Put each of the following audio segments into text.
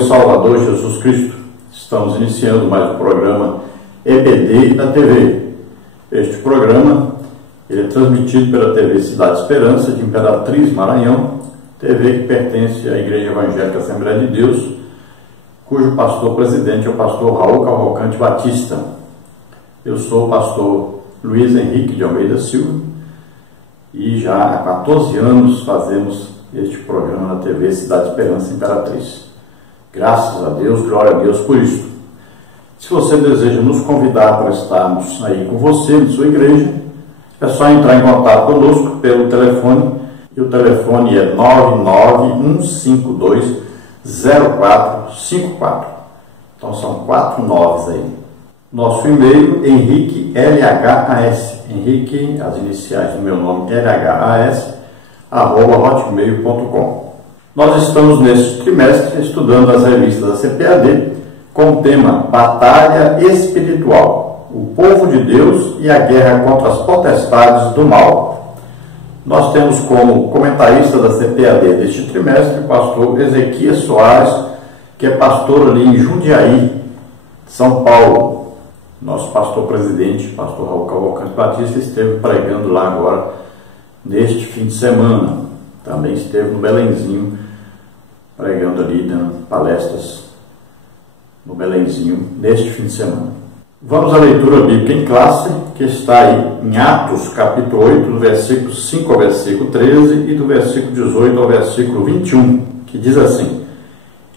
e Salvador Jesus Cristo. Estamos iniciando mais um programa EBD na TV. Este programa é transmitido pela TV Cidade Esperança, de Imperatriz, Maranhão, TV que pertence à Igreja Evangélica Assembleia de Deus, cujo pastor-presidente é o pastor Raul Cavalcante Batista. Eu sou o pastor Luiz Henrique de Almeida Silva e já há 14 anos fazemos este programa na TV Cidade Esperança Imperatriz. Graças a Deus, glória a Deus por isso. Se você deseja nos convidar para estarmos aí com você, na sua igreja, é só entrar em contato conosco pelo telefone, e o telefone é 991520454. Então são 4 noves aí. Nosso e-mail, Henrique LHAS, Henrique, as iniciais do meu nome, LHAS, @hotmail.com. Nós estamos neste trimestre estudando as revistas da CPAD com o tema Batalha Espiritual, o povo de Deus e a guerra contra as potestades do mal. Nós temos como comentarista da CPAD deste trimestre o pastor Ezequias Soares, que é pastor ali em Jundiaí, São Paulo. Nosso pastor-presidente, pastor Raul Cavalcante Batista, esteve pregando lá agora, neste fim de semana. Também esteve no Belenzinho, pregando ali, dando palestras no Belenzinho, neste fim de semana. Vamos à leitura bíblica em classe, que está aí em Atos, capítulo 8, do versículo 5 ao versículo 13 e do versículo 18 ao versículo 21, que diz assim: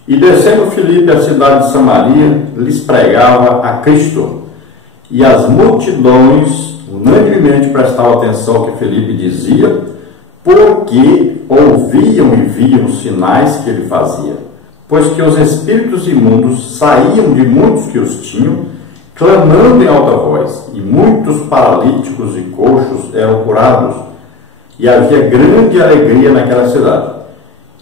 E descendo Filipe à cidade de Samaria, lhes pregava a Cristo. E as multidões unanimemente prestavam atenção ao que Filipe dizia, porque ouviam e viam os sinais que ele fazia. Pois que os espíritos imundos saíam de muitos que os tinham, clamando em alta voz, e muitos paralíticos e coxos eram curados, e havia grande alegria naquela cidade.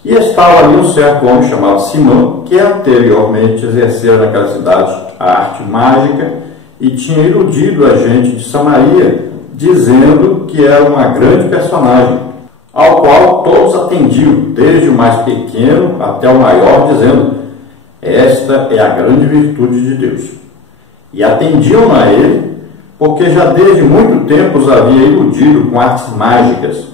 E estava ali um certo homem chamado Simão, que anteriormente exercera naquela cidade a arte mágica, e tinha iludido a gente de Samaria, dizendo que era uma grande personagem, ao qual todos atendiam, desde o mais pequeno até o maior, dizendo: esta é a grande virtude de Deus. E atendiam a ele, porque já desde muito tempo os havia iludido com artes mágicas.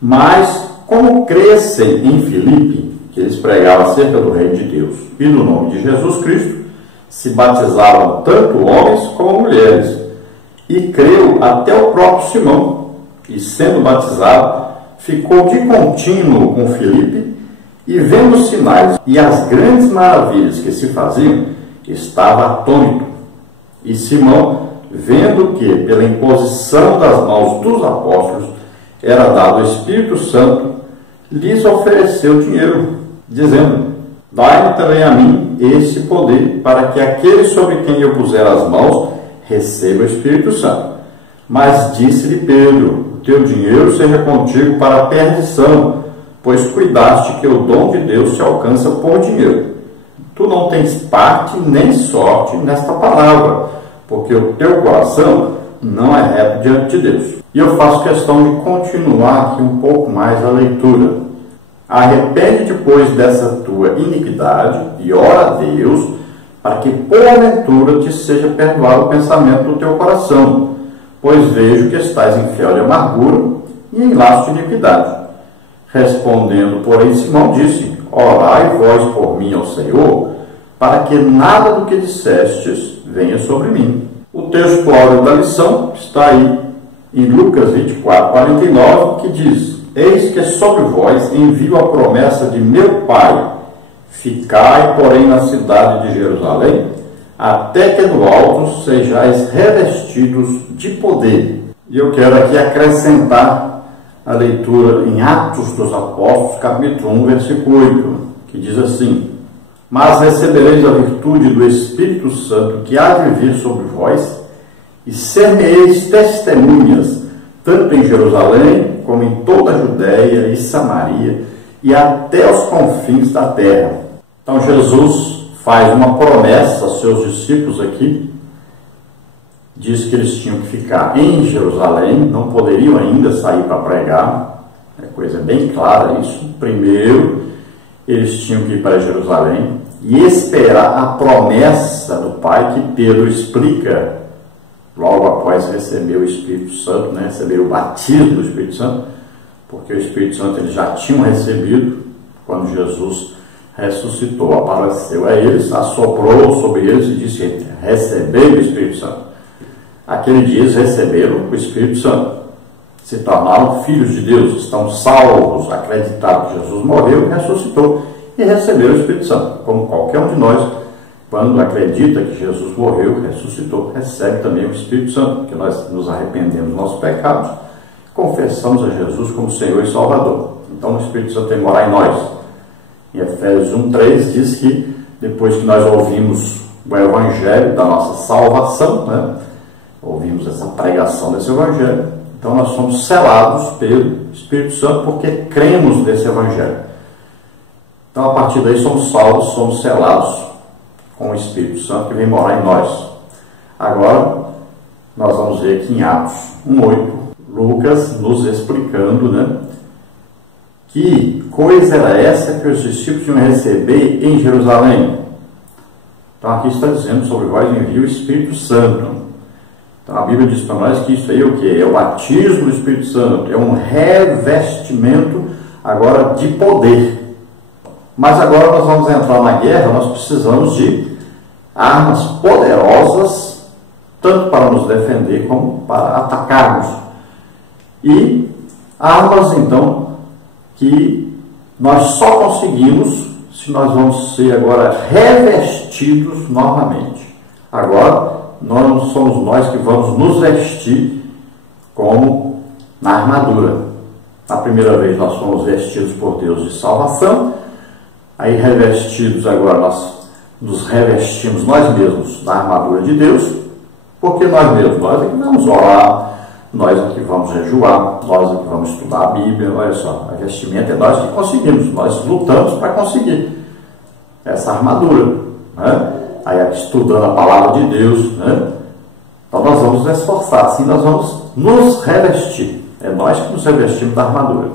Mas, como crescem em Filipe, que eles pregavam acerca do reino de Deus e do nome de Jesus Cristo, se batizavam tanto homens como mulheres. E creu até o próprio Simão, e sendo batizado, ficou de contínuo com Filipe, e vendo os sinais e as grandes maravilhas que se faziam, estava atônito. E Simão, vendo que, pela imposição das mãos dos apóstolos, era dado o Espírito Santo, lhes ofereceu dinheiro, dizendo: dai-me também a mim esse poder, para que aquele sobre quem eu puser as mãos receba o Espírito Santo. Mas disse-lhe Pedro: o teu dinheiro seja contigo para a perdição, pois cuidaste que o dom de Deus se alcança por dinheiro. Tu não tens parte nem sorte nesta palavra, porque o teu coração não é reto diante de Deus. E eu faço questão de continuar aqui um pouco mais a leitura. Arrepende-te, pois, dessa tua iniquidade e ora a Deus, para que porventura te seja perdoado o pensamento do teu coração, pois vejo que estás em fel de amargura e em laço de iniquidade. Respondendo, porém, Simão disse: orai vós por mim ao Senhor, para que nada do que dissestes venha sobre mim. O texto áureo da lição está aí em Lucas 24:49, que diz: eis que sobre vós envio a promessa de meu Pai. Ficai, porém, na cidade de Jerusalém, até que do alto sejais revestidos de poder. E eu quero aqui acrescentar a leitura em Atos dos Apóstolos, capítulo 1, versículo 8, que diz assim: mas recebereis a virtude do Espírito Santo que há de vir sobre vós, e ser-me-eis testemunhas, tanto em Jerusalém, como em toda a Judéia e Samaria, e até os confins da terra. Então Jesus faz uma promessa aos seus discípulos aqui, diz que eles tinham que ficar em Jerusalém, não poderiam ainda sair para pregar, é coisa bem clara isso. Primeiro, eles tinham que ir para Jerusalém, e esperar a promessa do Pai, que Pedro explica logo após receber o Espírito Santo, né? Receber o batismo do Espírito Santo, porque o Espírito Santo eles já tinham recebido quando Jesus ressuscitou, apareceu a eles, assoprou sobre eles e disse: recebei o Espírito Santo. Aquele dia eles receberam o Espírito Santo, se tornaram filhos de Deus, estão salvos, acreditaram que Jesus morreu, ressuscitou e receberam o Espírito Santo. Como qualquer um de nós, quando acredita que Jesus morreu, ressuscitou, recebe também o Espírito Santo, porque nós nos arrependemos dos nossos pecados, confessamos a Jesus como Senhor e Salvador. Então o Espírito Santo tem que morar em nós. Em Efésios 1:3 diz que depois que nós ouvimos o Evangelho da nossa salvação, né? Ouvimos essa pregação desse Evangelho, então nós somos selados pelo Espírito Santo porque cremos nesse Evangelho. Então a partir daí somos salvos, somos selados com o Espírito Santo que vem morar em nós. Agora nós vamos ver aqui em Atos 1:8, Lucas nos explicando, né, que coisa era essa que os discípulos iam receber em Jerusalém. Então aqui está dizendo: sobre vós envia o Espírito Santo. Então a Bíblia diz para nós que isso aí é o que? É o batismo do Espírito Santo, é um revestimento agora de poder. Mas agora nós vamos entrar na guerra, nós precisamos de armas poderosas, tanto para nos defender como para atacarmos. E armas, então, que nós só conseguimos se nós vamos ser agora revestidos novamente. Agora, não somos nós que vamos nos vestir como na armadura. Na primeira vez nós fomos vestidos por Deus de salvação, aí revestidos agora nós nos revestimos nós mesmos da armadura de Deus, porque nós mesmos, nós é que vamos orar, nós é que vamos jejuar, nós é que vamos estudar a Bíblia. Olha só, a vestimenta é nós que conseguimos, nós lutamos para conseguir essa armadura, né? Aí estudando a palavra de Deus, né? Então nós vamos nos esforçar, assim nós vamos nos revestir, é nós que nos revestimos da armadura.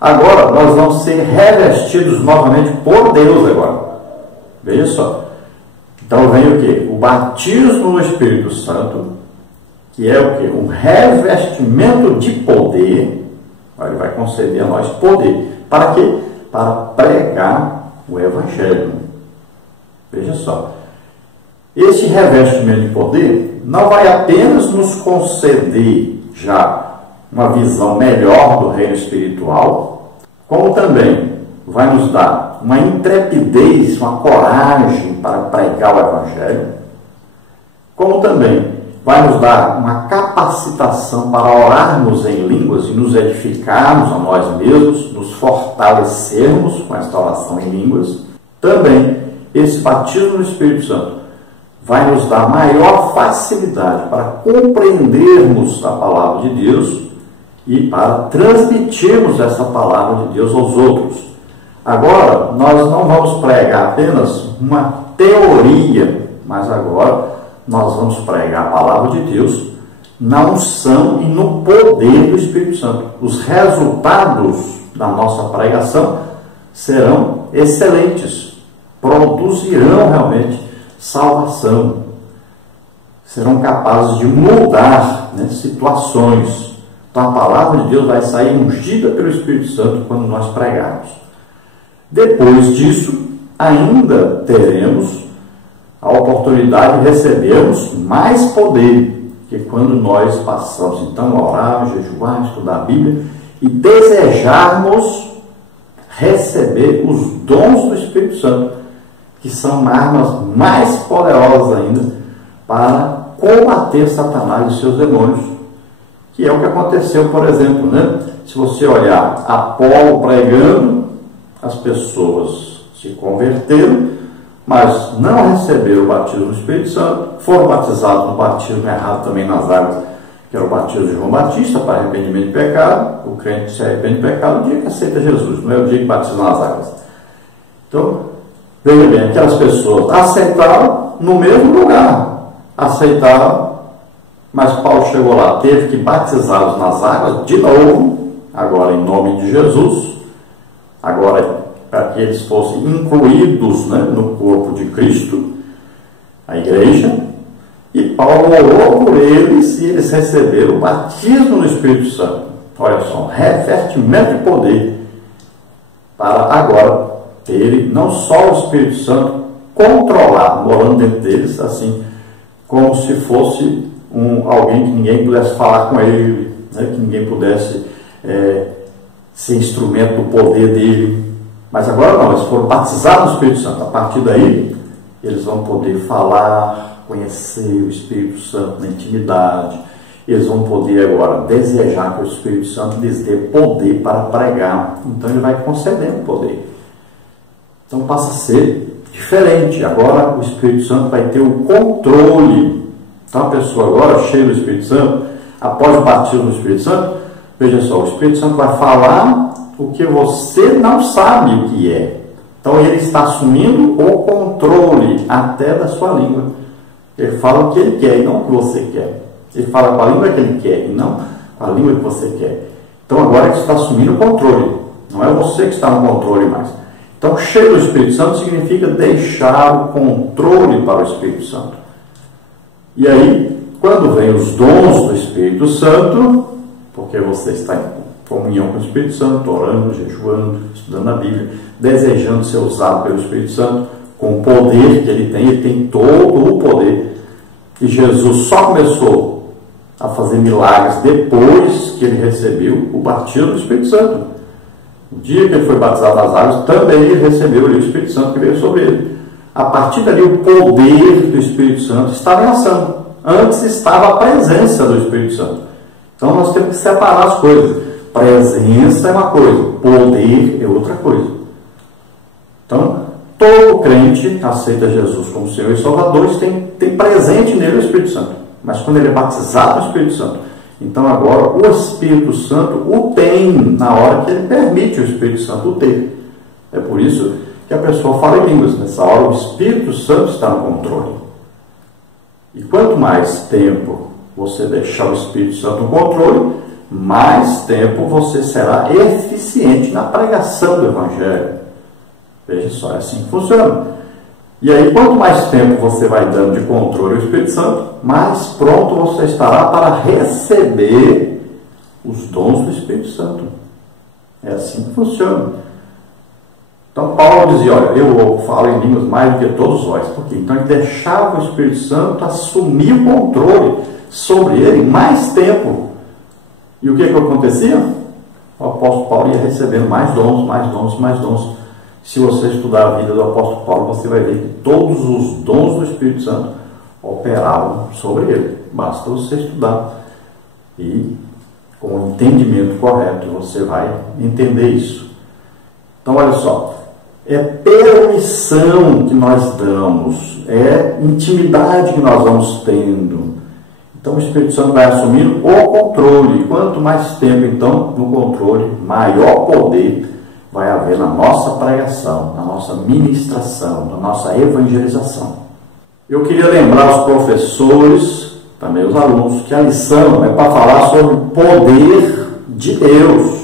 Agora nós vamos ser revestidos novamente por Deus agora, veja só. Então vem o que? O batismo no Espírito Santo, que é o que? Um revestimento de poder. Ele vai conceder a nós poder. Para quê? Para pregar o Evangelho. Veja só. Esse revestimento de poder não vai apenas nos conceder já uma visão melhor do reino espiritual, como também vai nos dar uma intrepidez, uma coragem para pregar o Evangelho, como também vai nos dar uma capacitação para orarmos em línguas e nos edificarmos a nós mesmos, nos fortalecermos com esta oração em línguas. Também esse batismo no Espírito Santo vai nos dar maior facilidade para compreendermos a palavra de Deus e para transmitirmos essa palavra de Deus aos outros. Agora, nós não vamos pregar apenas uma teoria, mas agora nós vamos pregar a palavra de Deus na unção e no poder do Espírito Santo. Os resultados da nossa pregação serão excelentes, produzirão realmente salvação, serão capazes de mudar, né, situações. Então a palavra de Deus vai sair ungida pelo Espírito Santo quando nós pregarmos. Depois disso, ainda teremos a oportunidade de recebermos mais poder, que quando nós passamos então a orar, jejuar, estudar a Bíblia e desejarmos receber os dons do Espírito Santo, que são armas mais poderosas ainda para combater Satanás e seus demônios, que é o que aconteceu, por exemplo, né? Se você olhar Apolo pregando, as pessoas se converteram, mas não receberam o batismo do Espírito Santo, foram batizados no batismo errado também nas águas, que era o batismo de João Batista para arrependimento de pecado. O crente se arrepende de pecado no dia que aceita Jesus, não é o dia que batiza nas águas. Então, veja bem, aquelas pessoas aceitaram no mesmo lugar, aceitaram, mas Paulo chegou lá, teve que batizá-los nas águas de novo, agora em nome de Jesus, agora para que eles fossem incluídos, né, no corpo de Cristo, a igreja, e Paulo orou por eles e eles receberam o batismo no Espírito Santo. Olha só, um revestimento de poder para agora terem não só o Espírito Santo controlado, morando dentro deles, assim, como se fosse alguém que ninguém pudesse falar com ele, né, que ninguém pudesse ser instrumento do poder dele. Mas agora não, eles foram batizados no Espírito Santo. A partir daí, eles vão poder falar, conhecer o Espírito Santo na intimidade. Eles vão poder agora desejar que o Espírito Santo lhes dê poder para pregar. Então ele vai concedendo poder. Então passa a ser diferente. Agora o Espírito Santo vai ter o controle. Então a pessoa agora, cheia do Espírito Santo, após o batismo do Espírito Santo, veja só, o Espírito Santo vai falar o que você não sabe o que é. Então ele está assumindo o controle até da sua língua. Ele fala o que ele quer e não o que você quer. Ele fala com a língua que ele quer e não com a língua que você quer. Então agora ele está assumindo o controle. Não é você que está no controle mais. Então cheio do Espírito Santo significa deixar o controle para o Espírito Santo. E aí, quando vem os dons do Espírito Santo, porque você está em comunhão com o Espírito Santo, orando, jejuando, estudando a Bíblia, desejando ser usado pelo Espírito Santo, com o poder que ele tem todo o poder. E Jesus só começou a fazer milagres depois que ele recebeu o batismo do Espírito Santo. No dia que ele foi batizado nas águas, também ele recebeu o Espírito Santo que veio sobre ele. A partir dali, o poder do Espírito Santo estava em ação. Antes estava a presença do Espírito Santo. Então nós temos que separar as coisas. Presença é uma coisa, poder é outra coisa. Então, todo crente aceita Jesus como Senhor e Salvador, tem presente nele o Espírito Santo. Mas quando ele é batizado no Espírito Santo, então agora o Espírito Santo o tem na hora que ele permite o Espírito Santo o ter. É por isso que a pessoa fala em línguas. Nessa hora o Espírito Santo está no controle. E quanto mais tempo você deixar o Espírito Santo no controle, mais tempo você será eficiente na pregação do Evangelho. Veja só, é assim que funciona. E aí, quanto mais tempo você vai dando de controle ao Espírito Santo, mais pronto você estará para receber os dons do Espírito Santo. É assim que funciona. Então, Paulo dizia, olha, eu falo em línguas mais do que todos vós. Por quê? Então, ele deixava o Espírito Santo assumir o controle sobre ele mais tempo. E o que acontecia? O apóstolo Paulo ia recebendo mais dons, mais dons, mais dons. Se você estudar a vida do apóstolo Paulo, você vai ver que todos os dons do Espírito Santo operavam sobre ele. Basta você estudar. E com o entendimento correto, você vai entender isso. Então, olha só. É permissão que nós damos. É intimidade que nós vamos tendo. Então o Espírito Santo vai assumindo o controle. E quanto mais tempo, então, no controle, maior poder vai haver na nossa pregação, na nossa ministração, na nossa evangelização. Eu queria lembrar aos professores, também os alunos, que a lição é para falar sobre o poder de Deus.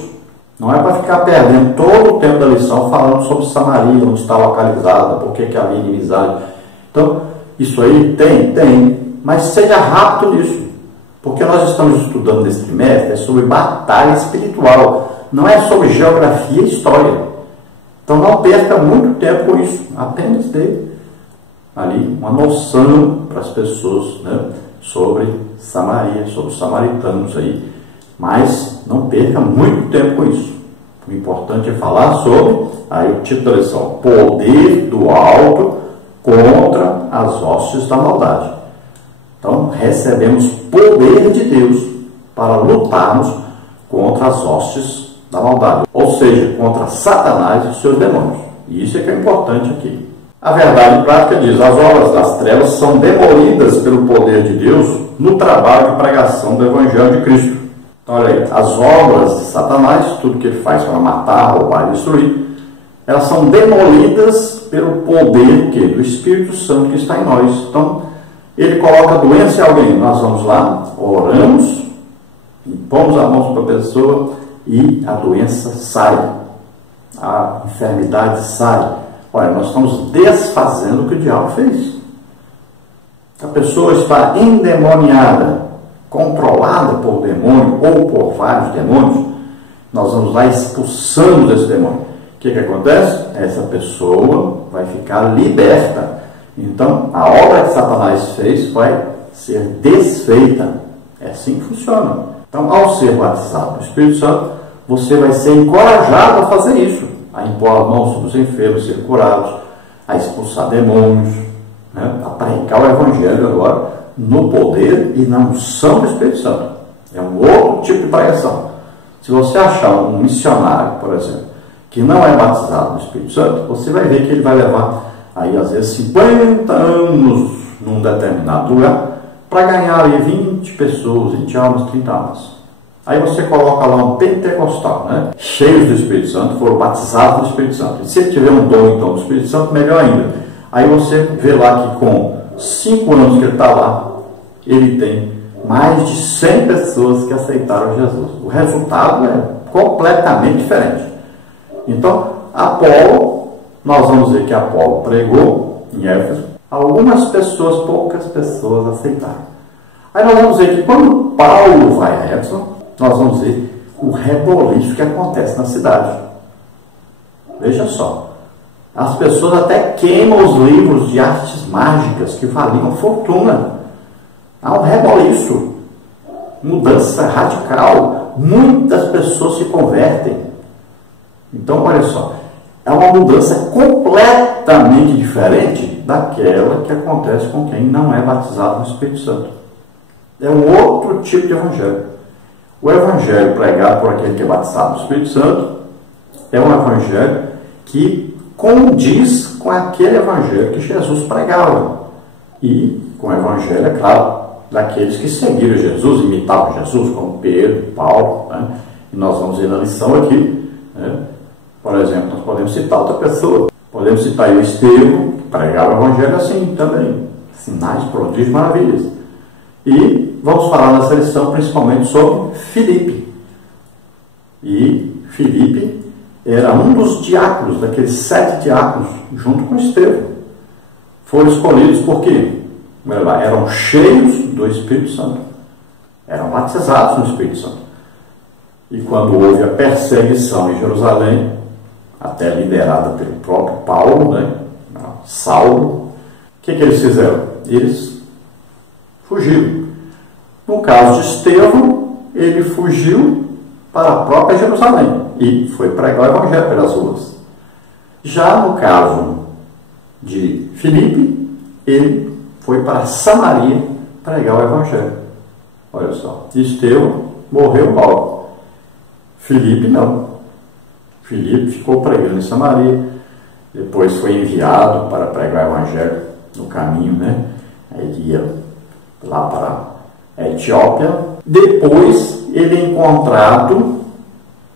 Não é para ficar perdendo todo o tempo da lição falando sobre Samaria, onde está localizada, por que havia inimizade. Então, isso aí tem. Mas seja rápido nisso, porque nós estamos estudando nesse trimestre sobre batalha espiritual, não é sobre geografia e história. Então não perca muito tempo com isso, apenas dê ali uma noção para as pessoas, né, sobre Samaria, sobre os samaritanos aí, mas não perca muito tempo com isso. O importante é falar sobre, aí o título da lição, poder do alto contra as hostes da maldade. Então, recebemos poder de Deus para lutarmos contra as hostes da maldade. Ou seja, contra Satanás e os seus demônios. E isso é que é importante aqui. A verdade prática diz, as obras das trevas são demolidas pelo poder de Deus no trabalho de pregação do Evangelho de Cristo. Então, olha aí, as obras de Satanás, tudo que ele faz para matar, roubar e destruir, elas são demolidas pelo poder do Espírito Santo que está em nós. Então, ele coloca a doença em alguém, nós vamos lá, oramos, impomos a mão para a pessoa e a doença sai. a enfermidade sai. Olha, nós estamos desfazendo o que o diabo fez. A pessoa está endemoniada, controlada por demônio ou por vários demônios, nós vamos lá expulsando esse demônio. O que acontece? Essa pessoa vai ficar liberta. Então, a obra que Satanás fez vai ser desfeita. É assim que funciona. Então, ao ser batizado no Espírito Santo, você vai ser encorajado a fazer isso, a impor as mãos sobre os enfermos, ser curados, a expulsar demônios, né? A pregar o Evangelho agora no poder e na unção do Espírito Santo. É um outro tipo de pregação. Se você achar um missionário, por exemplo, que não é batizado no Espírito Santo, você vai ver que ele vai levar aí às vezes 50 anos num determinado lugar para ganhar aí 20 pessoas, 20 almas, 30 almas. Aí você coloca lá um pentecostal, né? Cheios do Espírito Santo, foram batizados no Espírito Santo. E se ele tiver um dom então do Espírito Santo, melhor ainda. Aí você vê lá que com 5 anos que ele está lá, ele tem mais de 100 pessoas que aceitaram Jesus. O resultado é completamente diferente. Então, Apolo, nós vamos ver que Apolo pregou em Éfeso, algumas pessoas, poucas pessoas aceitaram. Aí nós vamos ver que quando Paulo vai a Éfeso, nós vamos ver o reboliço que acontece na cidade. Veja só. As pessoas até queimam os livros de artes mágicas que valiam fortuna. Há um reboliço, mudança radical. Muitas pessoas se convertem. Então, olha só, é uma mudança completamente diferente daquela que acontece com quem não é batizado no Espírito Santo. É um outro tipo de evangelho. O evangelho pregado por aquele que é batizado no Espírito Santo é um evangelho que condiz com aquele evangelho que Jesus pregava. E com o evangelho, é claro, daqueles que seguiram Jesus, imitavam Jesus, como Pedro, Paulo, né? E nós vamos ver na lição aqui, né? Por exemplo, nós podemos citar outra pessoa. Podemos citar o Estevão, que pregava o evangelho assim também. Sinais, prodígios, maravilhas. E vamos falar nessa lição principalmente sobre Filipe. E Filipe era um dos diáconos, daqueles 7 diáconos, junto com Estevão. Foram escolhidos por quê? Eram cheios do Espírito Santo. Eram batizados no Espírito Santo. E quando houve a perseguição em Jerusalém, até liderada pelo próprio Paulo, né? Saulo, o que eles fizeram? Eles fugiram. No caso de Estevão, ele fugiu para a própria Jerusalém e foi pregar o evangelho pelas ruas. Já no caso de Filipe, ele foi para Samaria pregar o evangelho. Olha só, Estevão morreu logo. Filipe não. Filipe ficou pregando em Samaria, depois foi enviado para pregar o evangelho no caminho, né? Ele ia lá para a Etiópia. Depois ele é encontrado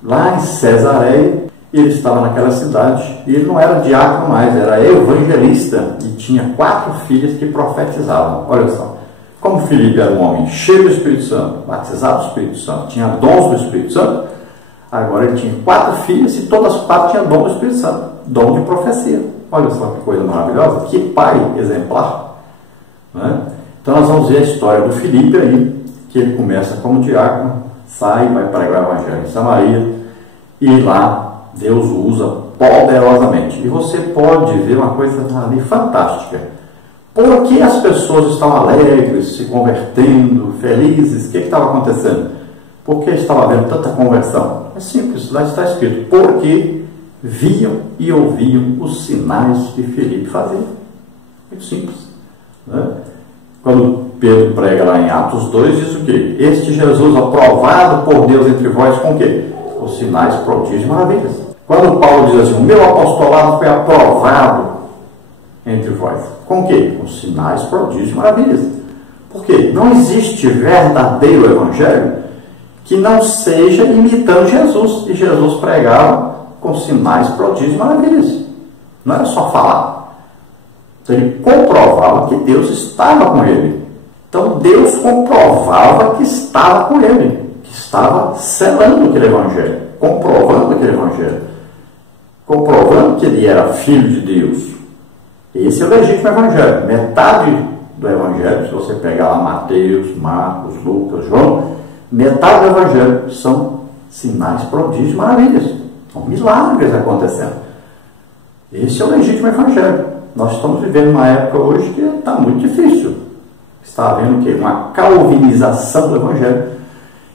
lá em Cesareia. Ele estava naquela cidade e ele não era diácono mais, era evangelista e tinha 4 filhas que profetizavam. Olha só, como Filipe era um homem cheio do Espírito Santo, batizado do Espírito Santo, tinha dons do Espírito Santo, agora ele tinha 4 filhas e todas as 4 tinham dom do Espírito Santo, dom de profecia. Olha só que coisa maravilhosa, que pai exemplar, né? Então nós vamos ver a história do Filipe aí, que ele começa como diácono, sai, vai pregar o evangelho em Samaria e lá Deus o usa poderosamente. E você pode ver uma coisa ali fantástica. Por que as pessoas estão alegres, se convertendo, felizes? O que estava acontecendo? Por que estava havendo tanta conversão? É simples, lá está escrito. Porque viam e ouviam os sinais que Filipe fazia. Muito simples, né? Quando Pedro prega lá em Atos 2, diz o quê? Este Jesus, aprovado por Deus entre vós, com o quê? Os sinais, prodígios e maravilhas. Quando Paulo diz assim, o meu apostolado foi aprovado entre vós. Com o quê? Com sinais, prodígios e maravilhas. Por quê? Não existe verdadeiro evangelho que não seja imitando Jesus. E Jesus pregava com sinais, prodígios e maravilhas. Não era só falar. Então ele comprovava que Deus estava com ele. Então Deus comprovava que estava com ele, que estava selando aquele evangelho, comprovando aquele evangelho. comprovando que ele era filho de Deus. Esse é o legítimo evangelho. Metade do evangelho, se você pegar lá Mateus, Marcos, Lucas, João, metade do evangelho são sinais, prodígios, maravilhas. São milagres acontecendo. Esse é o legítimo evangelho. Nós estamos vivendo uma época hoje que está muito difícil. Está havendo que uma calvinização do evangelho.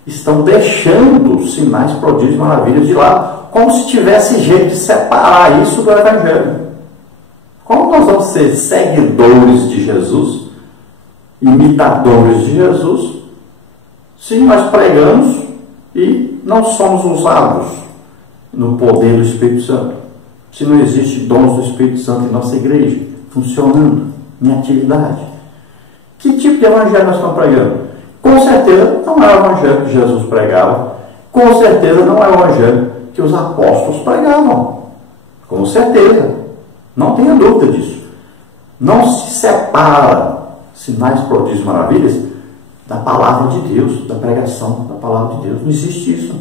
Estão deixando sinais, prodígios, maravilhas de lado, como se tivesse jeito de separar isso do evangelho. Como nós vamos ser seguidores de Jesus, imitadores de Jesus, se nós pregamos e não somos usados no poder do Espírito Santo? Se não existe dons do Espírito Santo em nossa igreja, funcionando, em atividade. Que tipo de evangelho nós estamos pregando? Com certeza não é o evangelho que Jesus pregava. Com certeza não é o evangelho que os apóstolos pregavam. Com certeza. Não tenha dúvida disso. Não se separa sinais, prodígios, maravilhas da palavra de Deus, da pregação da palavra de Deus. Não existe isso.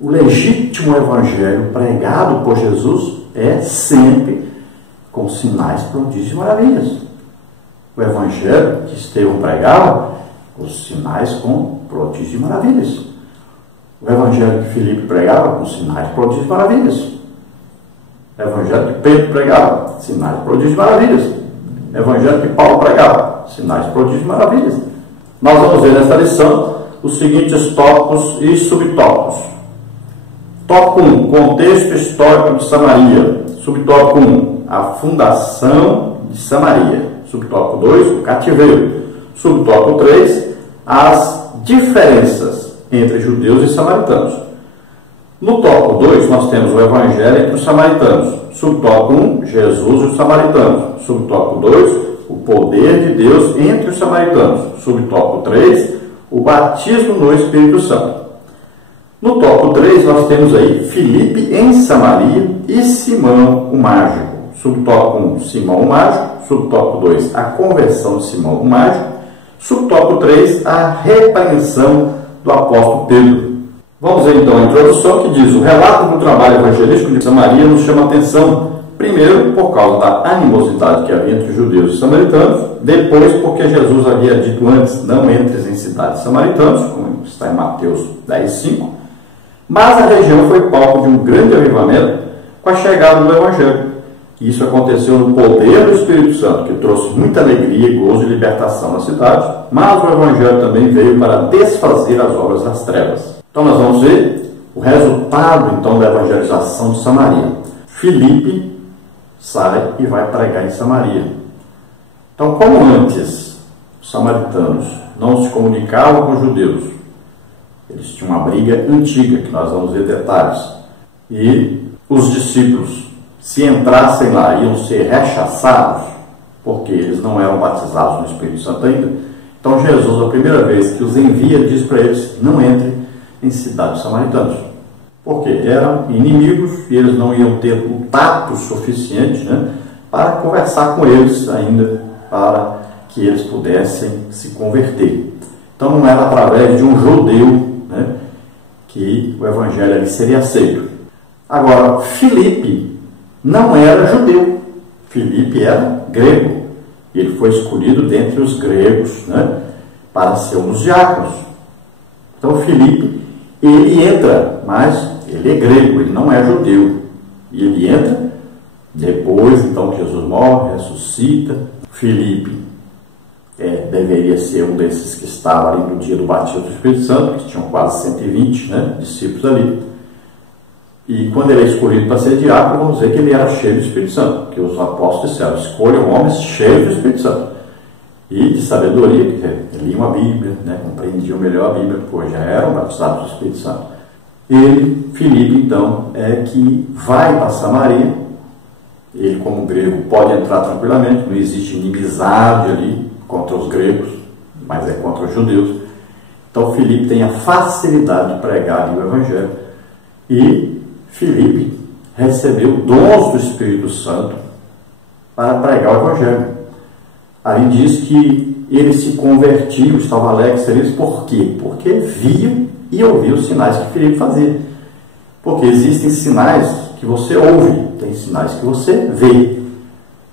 O legítimo evangelho pregado por Jesus é sempre com sinais, prodígios e maravilhas. O evangelho que Estevão pregava, os sinais com prodígios e maravilhas. O evangelho que Filipe pregava, com sinais, prodígios e maravilhas. O evangelho que Pedro pregava, sinais, prodígios e maravilhas. O evangelho que Paulo pregava, sinais, prodígios e maravilhas. Nós vamos ver nesta lição os seguintes tópicos e subtópicos. Tópico 1, contexto histórico de Samaria. Subtópico 1, a fundação de Samaria. Subtópico 2, o cativeiro. Subtópico 3, as diferenças entre judeus e samaritanos. No tópico 2, nós temos o evangelho entre os samaritanos. Subtópico 1, Jesus e os samaritanos. Subtópico 2, o poder de Deus entre os samaritanos. Subtópico 3, o batismo no Espírito Santo. No tópico 3, nós temos aí Filipe em Samaria e Simão o Mágico. Subtópico 1, Simão o Mágico. Subtópico 2, a conversão de Simão o Mágico. Subtópico 3, a repreensão do apóstolo Pedro. Vamos ver então a introdução que diz: o relato do trabalho evangelístico de Samaria nos chama a atenção, primeiro por causa da animosidade que havia entre os judeus e samaritanos, depois porque Jesus havia dito antes: não entres em cidades samaritanos, como está em Mateus 10:5, mas a região foi palco de um grande avivamento com a chegada do evangelho. Isso aconteceu no poder do Espírito Santo, que trouxe muita alegria, gozo e libertação na cidade, mas o evangelho também veio para desfazer as obras das trevas. Então nós vamos ver o resultado então da evangelização de Samaria. Filipe sai e vai pregar em Samaria. Então, como antes os samaritanos não se comunicavam com os judeus, eles tinham uma briga antiga, que nós vamos ver detalhes, e os discípulos, se entrassem lá, iam ser rechaçados, porque eles não eram batizados no Espírito Santo ainda. Então Jesus, a primeira vez que os envia, diz para eles: não entrem em cidades samaritanas, porque eram inimigos e eles não iam ter o tato suficiente, para conversar com eles ainda, para que eles pudessem se converter. Então não era através de um judeu, que o evangelho ali seria aceito. Agora, Filipe não era judeu. Filipe era grego. E ele foi escolhido dentre os gregos, para ser um dos diáconos. Então, Filipe, ele entra, mas ele é grego, ele não é judeu. E ele entra depois, então, que Jesus morre, ressuscita. Filipe deveria ser um desses que estava ali no dia do batismo do Espírito Santo, que tinham quase 120 discípulos ali. E quando ele é escolhido para ser diácono, vamos dizer que ele era cheio do Espírito Santo, porque os apóstolos disseram: escolham homens cheios do Espírito Santo e de sabedoria, que liam a Bíblia, compreendiam melhor a Bíblia, pois já eram batizados do Espírito Santo. Ele, Filipe, então, é que vai para Samaria. Ele, como grego, pode entrar tranquilamente, não existe inimizade ali contra os gregos, mas é contra os judeus. Então, Filipe tem a facilidade de pregar ali o Evangelho. E Filipe recebeu dons do Espírito Santo para pregar o Evangelho. Ali diz que ele se convertiu, estava alegre, feliz. Por quê? Porque viu e ouviu os sinais que Filipe fazia. Porque existem sinais que que você ouve, tem sinais que você vê.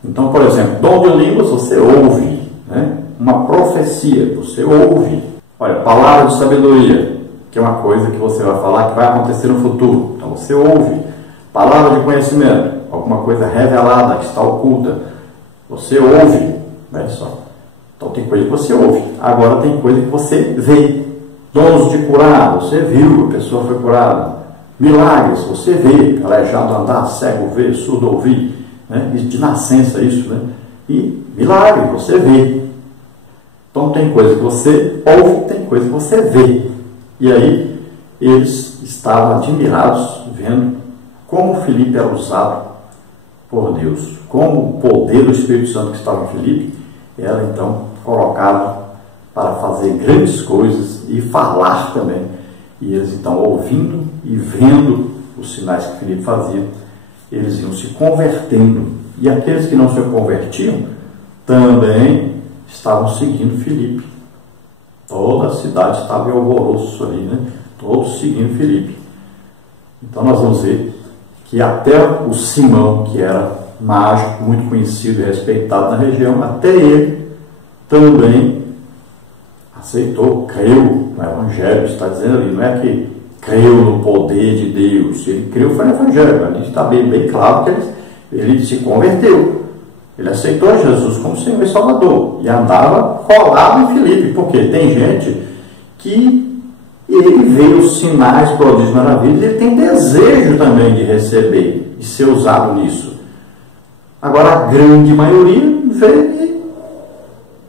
Então, por exemplo, dom de línguas você ouve, né? Uma profecia você ouve. Olha, palavra de sabedoria, que é uma coisa que você vai falar que vai acontecer no futuro. Então você ouve. Palavra de conhecimento, alguma coisa revelada que está oculta, você ouve. Olha só. Então tem coisa que você ouve. Agora tem coisa que você vê. Dons de curar, você viu, a pessoa foi curada. Milagres, você vê, aleijado andar, cego ver, surdo ouvir, né? De nascença isso, né? E milagre, você vê. Então tem coisa que você ouve, tem coisa que você vê. E aí eles estavam admirados vendo como Filipe era usado por Deus, como o poder do Espírito Santo que estava em Filipe era então colocado para fazer grandes coisas e falar também. E eles então ouvindo e vendo os sinais que Filipe fazia, eles iam se convertendo. E aqueles que não se convertiam também estavam seguindo Filipe. Toda a cidade estava em alvoroço ali, né? Todos seguindo Filipe. Então nós vamos ver que até o Simão, que era mágico, muito conhecido e respeitado na região, até ele também aceitou, creu no Evangelho. Está dizendo ali, não é que creu no poder de Deus, ele creu foi no Evangelho. Ali está bem claro que ele se converteu. Ele aceitou Jesus como Senhor e Salvador e andava colado em Filipe, porque tem gente que ele vê os sinais, prodígios, maravilhas, ele tem desejo também de receber, de ser usado nisso. Agora a grande maioria vê e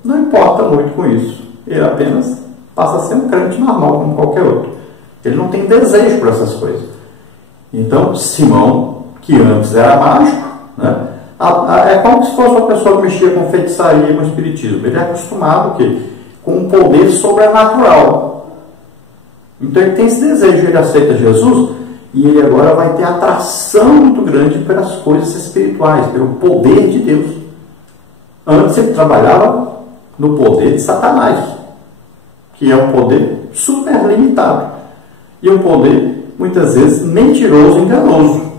não importa muito com isso. Ele apenas passa a ser um crente normal como qualquer outro. Ele não tem desejo por essas coisas. Então Simão, que antes era mágico, né? É como se fosse uma pessoa que mexia com feitiçaria, com espiritismo. Ele é acostumado com um poder sobrenatural. Então ele tem esse desejo, ele aceita Jesus e ele agora vai ter atração muito grande pelas coisas espirituais, pelo poder de Deus. Antes ele trabalhava no poder de Satanás, que é um poder super limitado e um poder muitas vezes mentiroso e enganoso.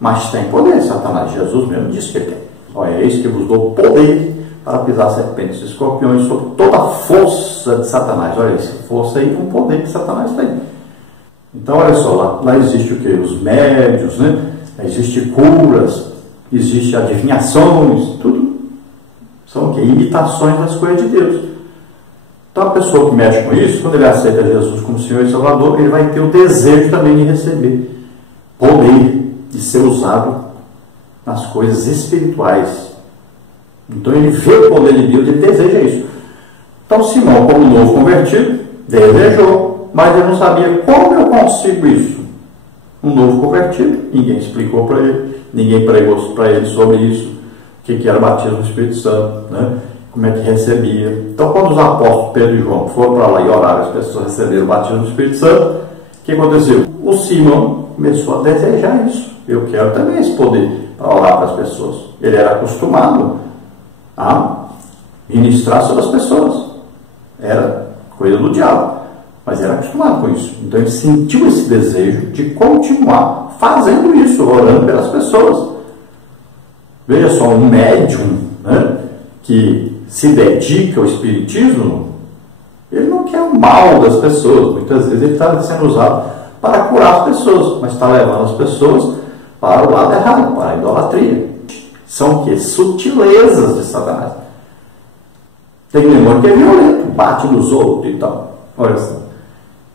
Mas tem poder, Satanás. Jesus mesmo disse que ele tem. Olha, eis que vos dou poder para pisar serpentes e escorpiões sobre toda a força de Satanás. Olha, essa força aí é um poder que Satanás tem. Então, olha só, lá existe o que? Os médios, né? Existe curas, existe adivinhações, tudo são o que? Imitações das coisas de Deus. Então, a pessoa que mexe com isso, quando ele aceita Jesus como Senhor e Salvador, ele vai ter o desejo também de receber poder, de ser usado nas coisas espirituais. Então ele vê o poder de Deus e deseja isso. Então Simão, como novo convertido, desejou, mas ele não sabia como eu consigo isso. Um novo convertido, ninguém explicou para ele, ninguém pregou para ele sobre isso, o que era batismo no Espírito Santo, né? Como é que recebia. Então quando os apóstolos Pedro e João foram para lá e oraram, as pessoas receberam o batismo no Espírito Santo, o que aconteceu? O Simão começou a desejar isso. Eu quero também esse poder para orar para as pessoas. Ele era acostumado a ministrar sobre as pessoas. Era coisa do diabo, mas era acostumado com isso. Então ele sentiu esse desejo de continuar fazendo isso, orando pelas pessoas. Veja só, um médium, né, que se dedica ao espiritismo, ele não quer o mal das pessoas. Muitas vezes ele está sendo usado para curar as pessoas, mas está levando as pessoas para o lado errado, para a idolatria. São o quê? Sutilezas de Satanás. Tem demônio que é violento, bate nos outros e tal. Olha só.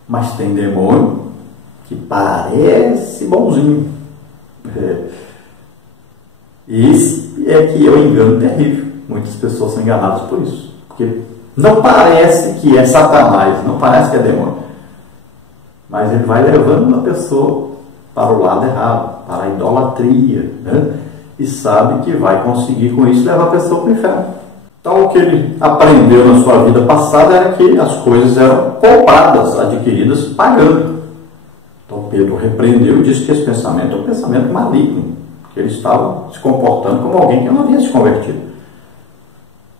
Mas tem demônio que parece bonzinho. Esse é que é o engano terrível. Muitas pessoas são enganadas por isso. Porque não parece que é Satanás, não parece que é demônio. Mas ele vai levando a pessoa para o lado errado, para a idolatria, né? E sabe que vai conseguir com isso levar a pessoa para o inferno. Então o que ele aprendeu na sua vida passada era que as coisas eram compradas, adquiridas, pagando. Então Pedro repreendeu e disse que esse pensamento é um pensamento maligno, que ele estava se comportando como alguém que não havia se convertido.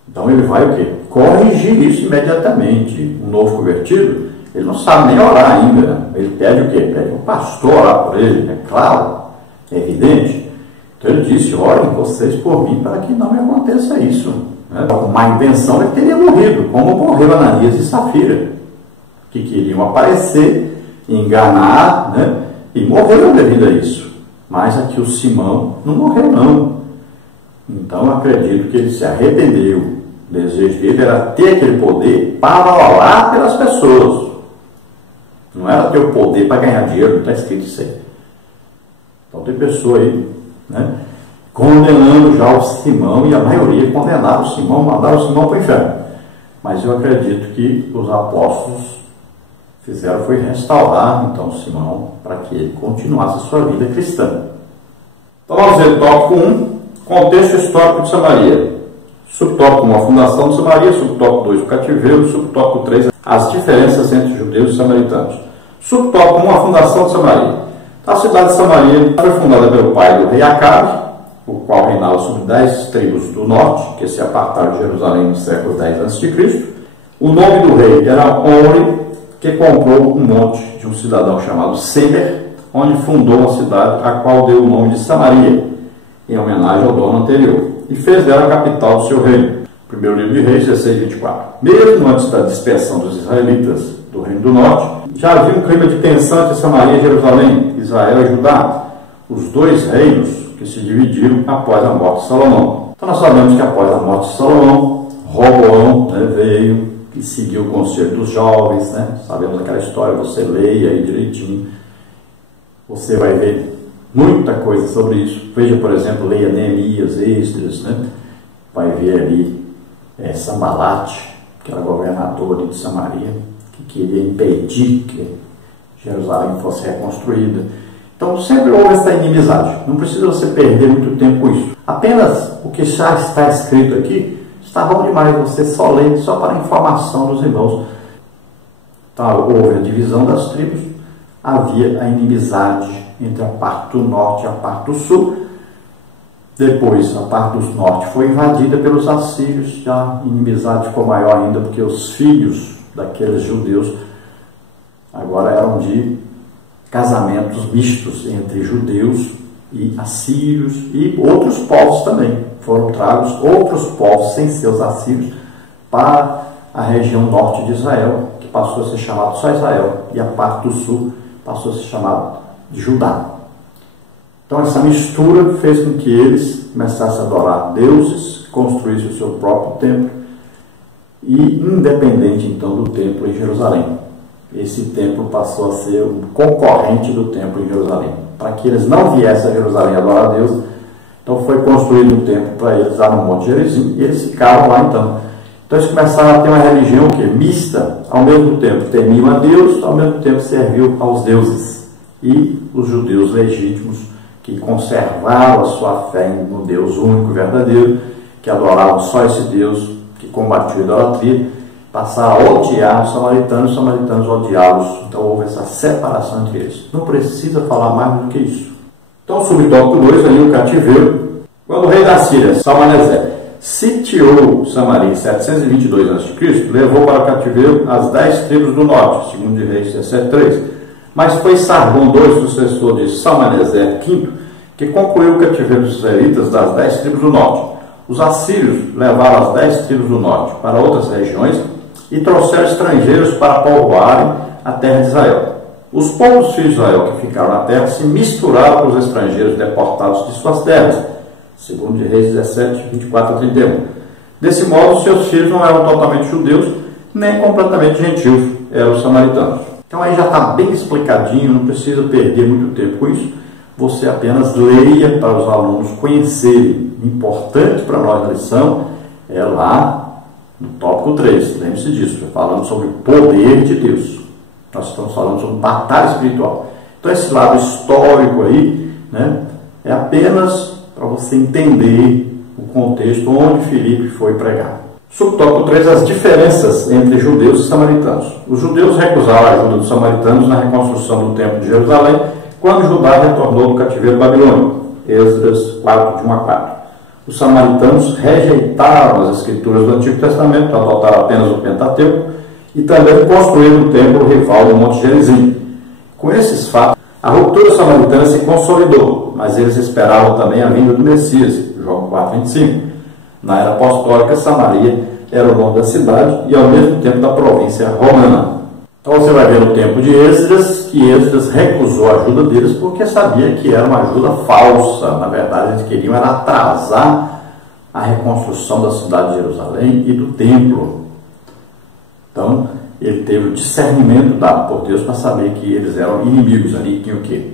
Então ele vai o quê? Corrigir isso imediatamente. Um novo convertido, ele não sabe nem orar ainda, né? Ele pede o quê? Pede o pastor orar por ele, é claro. É evidente. Então ele disse, orem vocês por mim para que não me aconteça isso. Com má intenção ele teria morrido, como morreu Ananias e Safira, que queriam aparecer, enganar, e morreram devido a isso. Mas aqui o Simão não morreu não. Então eu acredito que ele se arrependeu. O desejo dele era ter aquele poder para orar pelas pessoas. Não era ter o poder para ganhar dinheiro, não está escrito isso aí. Então tem pessoa aí, condenando já o Simão, e a maioria condenava o Simão, mandava o Simão para o inferno. Mas eu acredito que os apóstolos fizeram foi restaurar então Simão para que ele continuasse a sua vida cristã. Então vamos ver tópico 1, contexto histórico de Samaria. Subtópico 1, a fundação de Samaria. Subtópico 2, o cativeiro. Subtópico 3, as diferenças entre judeus e samaritanos. Subtópico 1, a fundação de Samaria. A cidade de Samaria foi fundada pelo pai do rei Acabe, o qual reinava sobre 10 tribos do norte, que se apartaram de Jerusalém no século X a.C. O nome do rei era Omri, que comprou um monte de um cidadão chamado Semer, onde fundou uma cidade, a qual deu o nome de Samaria, em homenagem ao dono anterior, e fez dela a capital do seu reino. Primeiro livro de Reis, 16:24. Mesmo antes da dispersão dos israelitas do reino do norte, já havia um clima de tensão entre Samaria e Jerusalém, Israel e Judá, os dois reinos que se dividiram após a morte de Salomão. Então nós sabemos que após a morte de Salomão, Roboão veio e seguiu o conselho dos jovens, Sabemos aquela história, você leia aí direitinho, você vai ver muita coisa sobre isso. Veja, por exemplo, leia Neemias, Esdras, vai ver ali Sambalate, que era governador de Samaria, que queria impedir que Jerusalém fosse reconstruída. Então sempre houve essa inimizade. Não precisa você perder muito tempo com isso. Apenas o que já está escrito aqui está bom demais, você só lê, só para informação dos irmãos. Então, houve a divisão das tribos, havia a inimizade entre a parte do norte e a parte do sul. Depois, a parte do norte foi invadida pelos assírios, já a inimizade ficou maior ainda, porque os filhos daqueles judeus agora eram de casamentos mistos entre judeus e assírios e outros povos também. Foram tragos outros povos sem seus assírios para a região norte de Israel, que passou a ser chamado só Israel, e a parte do sul passou a ser chamado de Judá. Então essa mistura fez com que eles começassem a adorar deuses, construíssem o seu próprio templo, e independente então do templo em Jerusalém. Esse templo passou a ser o concorrente do templo em Jerusalém. Para que eles não viessem a Jerusalém adorar a Deus, então foi construído um templo para eles lá no Monte Gerizim, e eles ficaram lá então. Então eles começaram a ter uma religião mista, ao mesmo tempo temiam a Deus, ao mesmo tempo serviu aos deuses. E os judeus legítimos, que conservaram a sua fé no Deus único e verdadeiro, que adoravam só esse Deus, que combatiu a idolatria, passaram a odiar os samaritanos odiá-los. Então houve essa separação entre eles. Não precisa falar mais do que isso. Então, subtópico 2, ali o cativeiro. Quando o rei da Síria, Salmaneser, sitiou Samaria em 722 a.C., levou para o cativeiro as 10 tribos do norte, segundo de Reis 17:3. Mas foi Sargom II, sucessor de Salmaneser V, que concluiu o cativeiro dos israelitas das 10 tribos do norte. Os assírios levaram as 10 tribos do norte para outras regiões e trouxeram estrangeiros para povoarem a terra de Israel. Os povos filhos de Israel que ficaram na terra se misturaram com os estrangeiros deportados de suas terras, segundo de Reis 17:24-31. Desse modo, seus filhos não eram totalmente judeus, nem completamente gentios, eram os samaritanos. Então aí já está bem explicadinho, não precisa perder muito tempo com isso. Você apenas leia para os alunos conhecerem. O importante para nós na lição é lá no tópico 3, lembre-se disso, falando sobre o poder de Deus. Nós estamos falando sobre batalha espiritual. Então esse lado histórico aí, é apenas para você entender o contexto onde Filipe foi pregar. Subtópico 3, as diferenças entre judeus e samaritanos. Os judeus recusaram a ajuda dos samaritanos na reconstrução do templo de Jerusalém, quando Judá retornou do cativeiro babilônico. Esdras 4:1-4. Os samaritanos rejeitaram as escrituras do Antigo Testamento, adotaram apenas o Pentateuco, e também construíram um templo rival no Monte Gerizim. Com esses fatos, A ruptura samaritana se consolidou, mas eles esperavam também a vinda do Messias, João 4,25. Na era apostólica, Samaria era o nome da cidade e ao mesmo tempo da província romana. Então você vai ver no tempo de Esdras, que Esdras recusou a ajuda deles porque sabia que era uma ajuda falsa. Na verdade, eles queriam era atrasar a reconstrução da cidade de Jerusalém e do templo. Então, ele teve o discernimento dado por Deus para saber que eles eram inimigos. Ali tinha o quê?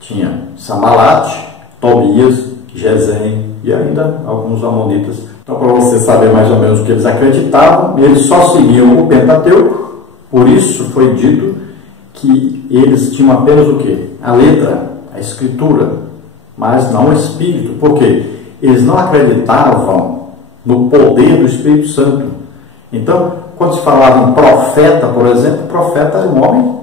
Tinha Sambalate, Tobias, Gesem e ainda alguns amonitas. Então, para você saber mais ou menos o que eles acreditavam, eles só seguiam o Pentateuco. Por isso foi dito que eles tinham apenas o quê? A letra, a escritura, mas não o Espírito. Por quê? Eles não acreditavam no poder do Espírito Santo. Então, quando se falava em profeta, por exemplo, o profeta era um homem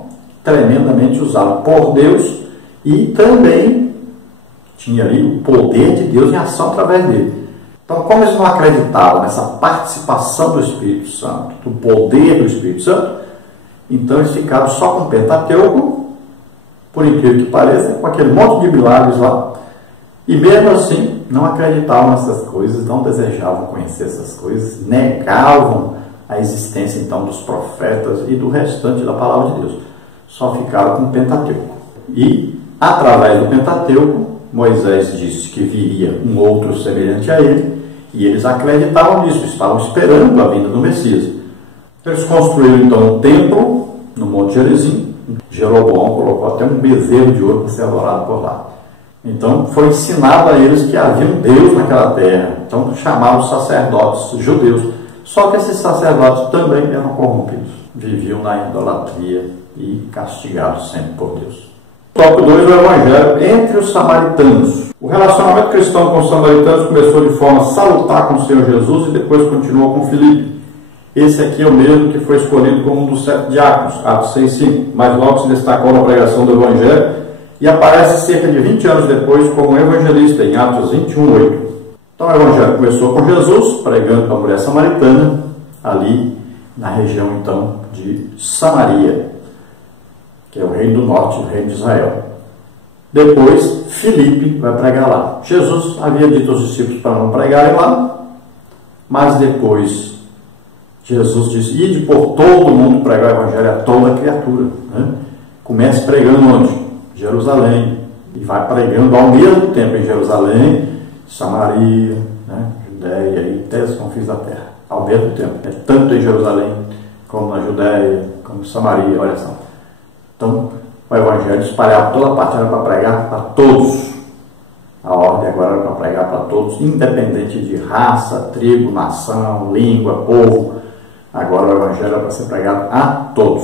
tremendamente usado por Deus e também tinha ali o poder de Deus em ação através dele. Então, como eles não acreditavam nessa participação do Espírito Santo, do poder do Espírito Santo, então eles ficaram só com o Pentateuco, por incrível que pareça, com aquele monte de milagres lá, e mesmo assim não acreditavam nessas coisas, não desejavam conhecer essas coisas, negavam a existência então dos profetas e do restante da palavra de Deus. Só ficaram com o Pentateuco. E, através do Pentateuco, Moisés disse que viria um outro semelhante a ele, e eles acreditavam nisso, estavam esperando a vinda do Messias. Eles construíram então um templo no Monte Gerizim. Jeroboão colocou até um bezerro de ouro para ser adorado por lá. Então foi ensinado a eles que havia um Deus naquela terra. Então chamavam os sacerdotes judeus. Só que esses sacerdotes também eram corrompidos, viviam na idolatria e castigados sempre por Deus. Tópico 2 do Evangelho entre os samaritanos. O relacionamento cristão com os samaritanos começou de forma salutar com o Senhor Jesus e depois continuou com Filipe. Esse aqui é o mesmo que foi escolhido como um dos 7 diáconos, Atos 6,5, mas logo se destacou na pregação do Evangelho e aparece cerca de 20 anos depois como evangelista, em Atos 21,8. Então o Evangelho começou com Jesus, pregando para a mulher samaritana, ali na região então de Samaria, que é o reino do norte, o reino de Israel. Depois, Filipe vai pregar lá. Jesus havia dito aos discípulos para não pregarem lá, mas depois Jesus disse: ide por todo o mundo pregar o Evangelho a toda criatura. Comece pregando onde? Jerusalém. E vai pregando ao mesmo tempo em Jerusalém, Samaria, Judéia e até os confins da terra. Ao mesmo tempo. É tanto em Jerusalém, como na Judéia, como em Samaria, olha só. Então, o Evangelho espalhava toda a parte, era para pregar para todos. A ordem agora era para pregar para todos, independente de raça, tribo, nação, língua, povo. Agora o Evangelho é para ser pregado a todos.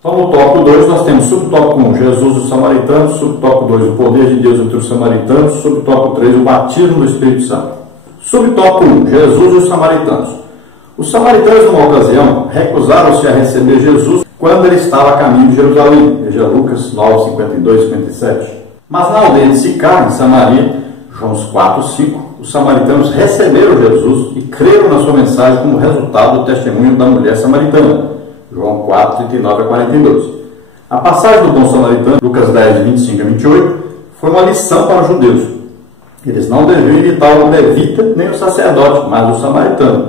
Então, no tópico 2, nós temos subtópico 1, Jesus e os samaritanos, subtópico 2, o poder de Deus entre os samaritanos, subtópico 3, o batismo do Espírito Santo. Subtópico 1, Jesus e os samaritanos. Os samaritanos, numa ocasião, recusaram-se a receber Jesus quando ele estava a caminho de Jerusalém. Veja Lucas 9, 52 e 57. Mas na aldeia de Sicar, em Samaria, João 4, 5, os samaritanos receberam Jesus e creram na sua mensagem como resultado do testemunho da mulher samaritana. João 4, 39 a 42. A passagem do bom samaritano, Lucas 10, 25 a 28, foi uma lição para os judeus. Eles não deviam imitar o levita nem o sacerdote, mas o samaritano.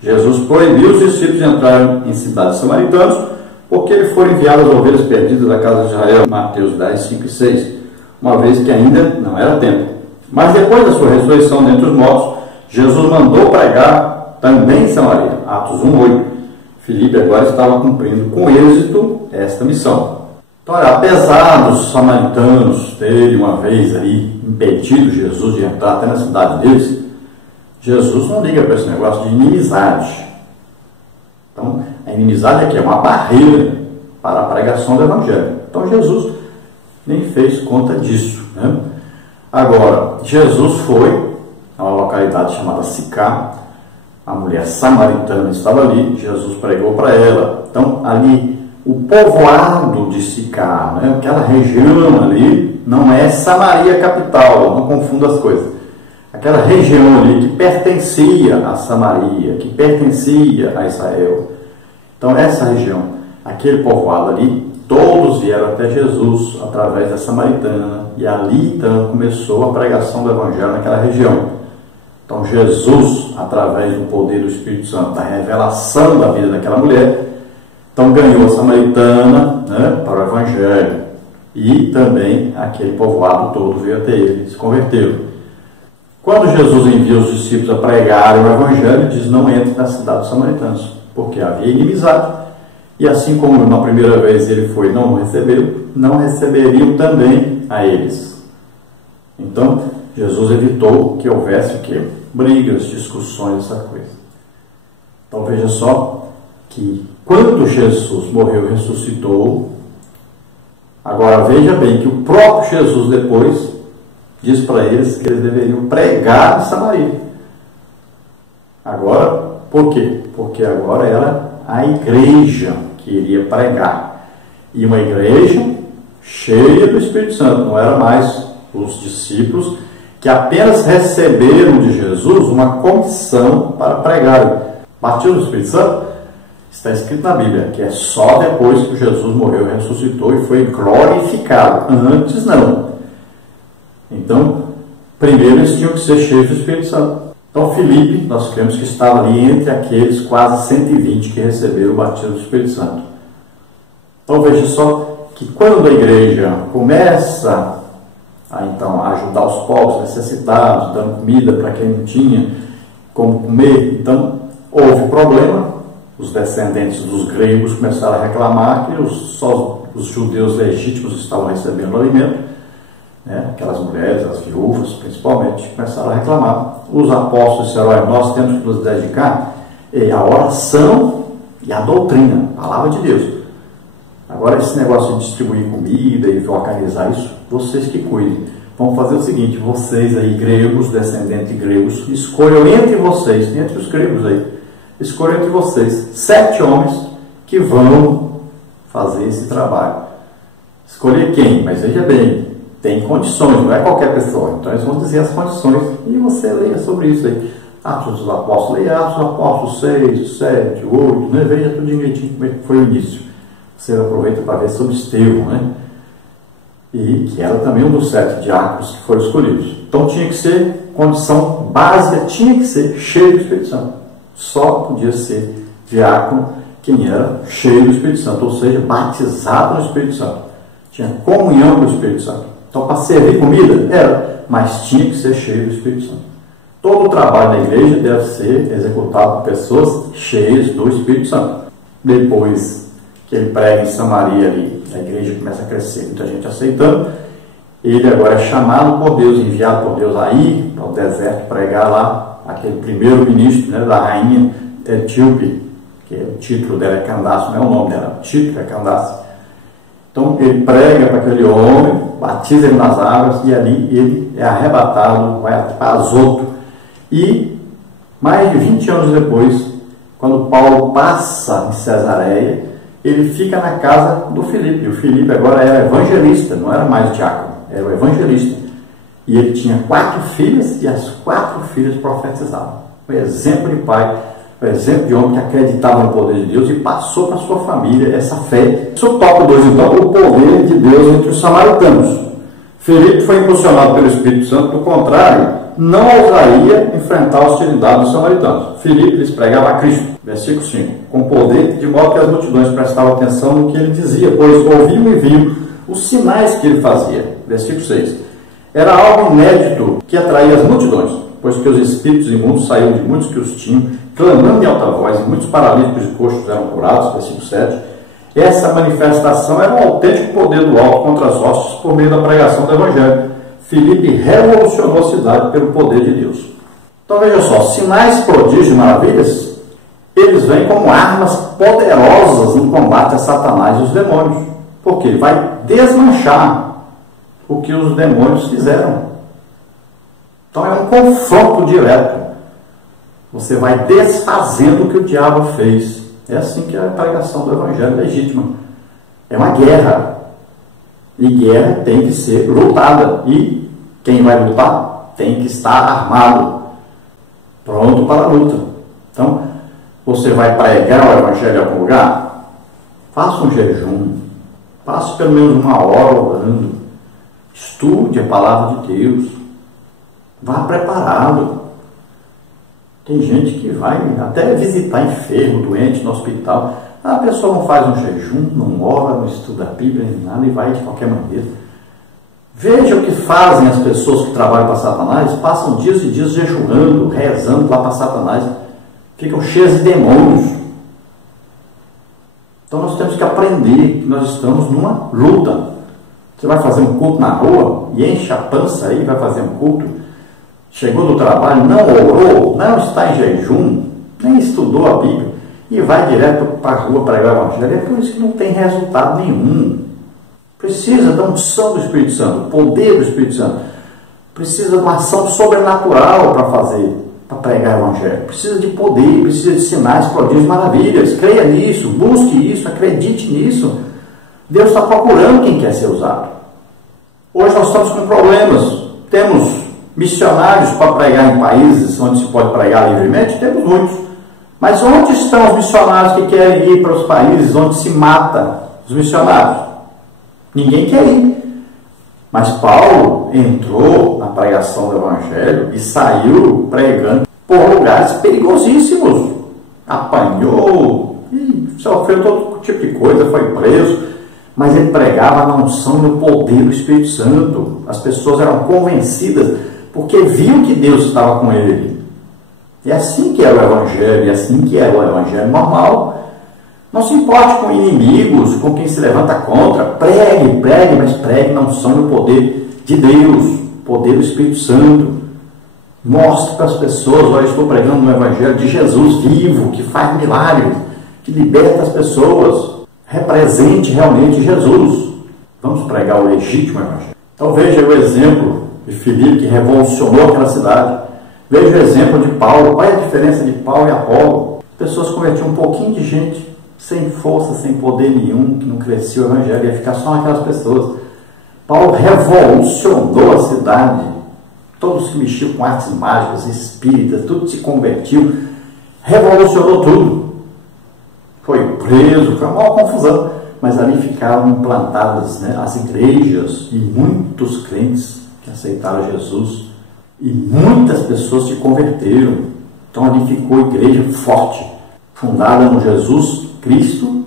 Jesus proibiu os discípulos de entrarem em cidades samaritanas porque lhe foram enviadas as ovelhas perdidas da casa de Israel. Mateus 10, 5 e 6. Uma vez que ainda não era tempo. Mas depois da sua ressurreição dentre os mortos, Jesus mandou pregar também em Samaria. Atos 1, 8. Filipe agora estava cumprindo com êxito esta missão. Então, olha, apesar dos samaritanos terem uma vez ali impedido Jesus de entrar até na cidade deles, Jesus não liga para esse negócio de inimizade. Então, a inimizade aqui é uma barreira para a pregação do Evangelho. Então, Jesus nem fez conta disso. Agora, Jesus foi a uma localidade chamada Sicar. A mulher samaritana estava ali, Jesus pregou para ela. Então, ali, o povoado de Sicar, aquela região ali, não é Samaria capital, não confunda as coisas. Aquela região ali que pertencia a Samaria, que pertencia a Israel. Então, essa região, aquele povoado ali, todos vieram até Jesus através da Samaritana, e ali então começou a pregação do Evangelho naquela região. Então Jesus, através do poder do Espírito Santo, da revelação da vida daquela mulher, então ganhou a Samaritana, né, para o Evangelho, e também aquele povoado todo veio até ele, se converteu. Quando Jesus envia os discípulos a pregar o Evangelho, ele diz: não entre na cidade dos samaritanos, porque havia inimizade. E assim como na primeira vez ele foi, não recebeu, não receberiam também a eles. Então, Jesus evitou que houvesse o quê? Brigas, discussões, essa coisa. Então veja só que quando Jesus morreu e ressuscitou, agora veja bem que o próprio Jesus depois diz para eles que eles deveriam pregar em Samaria. Agora, por quê? Porque agora era a igreja que iria pregar. E uma igreja cheia do Espírito Santo, não era mais os discípulos que apenas receberam de Jesus uma comissão para pregar. Batismo do Espírito Santo está escrito na Bíblia que é só depois que Jesus morreu, ressuscitou e foi glorificado. Antes não. Então, primeiro eles tinham que ser cheios do Espírito Santo. Então Filipe, nós cremos que estava ali entre aqueles quase 120 que receberam o batismo do Espírito Santo. Então veja só que quando a igreja começa a então ajudar os povos necessitados, dando comida para quem não tinha como comer, então houve problema. Os descendentes dos gregos começaram a reclamar que só os judeus legítimos estavam recebendo alimento, né? Aquelas mulheres, as viúvas principalmente, começaram a reclamar. Os apóstolos disseram: nós temos que nos dedicar à oração e à doutrina, a palavra de Deus. Agora esse negócio de distribuir comida e organizar isso, vocês que cuidem. Vamos fazer o seguinte: vocês aí, gregos, descendentes de gregos, escolham entre vocês, entre os gregos aí, escolham entre vocês 7 homens que vão fazer esse trabalho. Escolher quem? Mas veja bem, tem condições, não é qualquer pessoa. Então eles vão dizer as condições e você leia sobre isso aí. Atos dos Apóstolos, leia Atos dos Apóstolos 6, 7, 8, né? Veja tudo direitinho como é que foi o início. Você aproveita para ver sobre Estevão, né? E que era também um dos 7 diáconos que foram escolhidos. Então tinha que ser, condição básica, tinha que ser cheio do Espírito Santo. Só podia ser diácono quem era cheio do Espírito Santo, ou seja, batizado no Espírito Santo. Tinha comunhão com o Espírito Santo. Então, para servir comida, era, mas tinha que ser cheio do Espírito Santo. Todo o trabalho da igreja deve ser executado por pessoas cheias do Espírito Santo. Depois que ele prega em Samaria ali, a igreja começa a crescer, muita gente aceitando. Ele agora é chamado por Deus, enviado por Deus a ir para o deserto pregar lá, aquele primeiro ministro, né, da rainha Etíope, que o título dela é Candace, não é o nome dela, o título é Candace. Então ele prega para aquele homem, batiza ele nas águas, e ali ele é arrebatado, vai para Azoto. E mais de 20 anos depois, quando Paulo passa em Cesareia, ele fica na casa do Filipe. O Filipe agora era evangelista, não era mais diácono, era o evangelista. E ele tinha 4 filhas, e as 4 filhas profetizavam. Foi exemplo de pai, foi exemplo de homem que acreditava no poder de Deus e passou para a sua família essa fé. Isso toca 2, então, o poder de Deus entre os samaritanos. Filipe foi impulsionado pelo Espírito Santo, do contrário, não ousaria enfrentar a hostilidade dos samaritanos. Filipe lhes pregava a Cristo, versículo 5, com poder, de modo que as multidões prestavam atenção no que ele dizia, pois ouviam e viam os sinais que ele fazia. Versículo 6. Era algo inédito que atraía as multidões, pois que os espíritos imundos saíam de muitos que os tinham, clamando em alta voz, e muitos paralíticos e coxos eram curados. Versículo 7. Essa manifestação era um autêntico poder do alto contra as hostes por meio da pregação do Evangelho. Filipe revolucionou a cidade pelo poder de Deus. Então veja só, sinais, prodígios e maravilhas, eles vêm como armas poderosas no combate a Satanás e os demônios, porque ele vai desmanchar o que os demônios fizeram. Então é um confronto direto. Você vai desfazendo o que o diabo fez. É assim que é a pregação do Evangelho legítima. É uma guerra. E guerra tem que ser lutada. E quem vai lutar tem que estar armado, pronto para a luta. Então, você vai pregar o Evangelho em algum lugar? Faça um jejum. Passe pelo menos uma hora orando. Estude a palavra de Deus. Vá preparado. Tem gente que vai até visitar enfermo, doente no hospital. A pessoa não faz um jejum, não ora, não estuda a Bíblia, nem nada, e vai de qualquer maneira. Veja o que fazem as pessoas que trabalham para Satanás. Passam dias e dias jejuando, rezando lá para Satanás. Ficam cheias de demônios. Então nós temos que aprender que nós estamos numa luta. Você vai fazer um culto na rua e enche a pança aí, vai fazer um culto. Chegou do trabalho, não orou, não está em jejum, nem estudou a Bíblia e vai direto para a rua pregar o Evangelho. É por isso que não tem resultado nenhum. Precisa da unção do Espírito Santo, do poder do Espírito Santo. Precisa de uma ação sobrenatural para fazer, para pregar o Evangelho. Precisa de poder, precisa de sinais, prodígios, maravilhas. Creia nisso, busque isso, acredite nisso. Deus está procurando quem quer ser usado. Hoje nós estamos com problemas. Temos missionários para pregar em países onde se pode pregar livremente? Temos muitos. Mas onde estão os missionários que querem ir para os países onde se mata os missionários? Ninguém quer ir. Mas Paulo entrou na pregação do Evangelho e saiu pregando por lugares perigosíssimos. Apanhou, sofreu todo tipo de coisa, foi preso. Mas ele pregava na unção e no poder do Espírito Santo. As pessoas eram convencidas porque viam que Deus estava com ele. E assim que era o Evangelho, e assim que era o Evangelho normal. Não se importe com inimigos, com quem se levanta contra. Pregue, pregue, mas pregue na unção e no poder de Deus, poder do Espírito Santo. Mostre para as pessoas: olha, estou pregando no Evangelho de Jesus vivo, que faz milagres, que liberta as pessoas. Represente realmente Jesus. Vamos pregar o legítimo Evangelho. Então veja o exemplo de Filipe, que revolucionou aquela cidade. Veja o exemplo de Paulo. Qual é a diferença de Paulo e Apolo? As pessoas convertiam um pouquinho de gente, sem força, sem poder nenhum, que não crescia o Evangelho, ia ficar só naquelas pessoas. Paulo revolucionou a cidade. Todos que mexiam com artes mágicas, espíritas, tudo se convertiu. Revolucionou tudo. Foi preso, foi uma maior confusão, mas ali ficaram implantadas, né, as igrejas e muitos crentes que aceitaram Jesus e muitas pessoas se converteram. Então ali ficou a igreja forte, fundada no Jesus Cristo,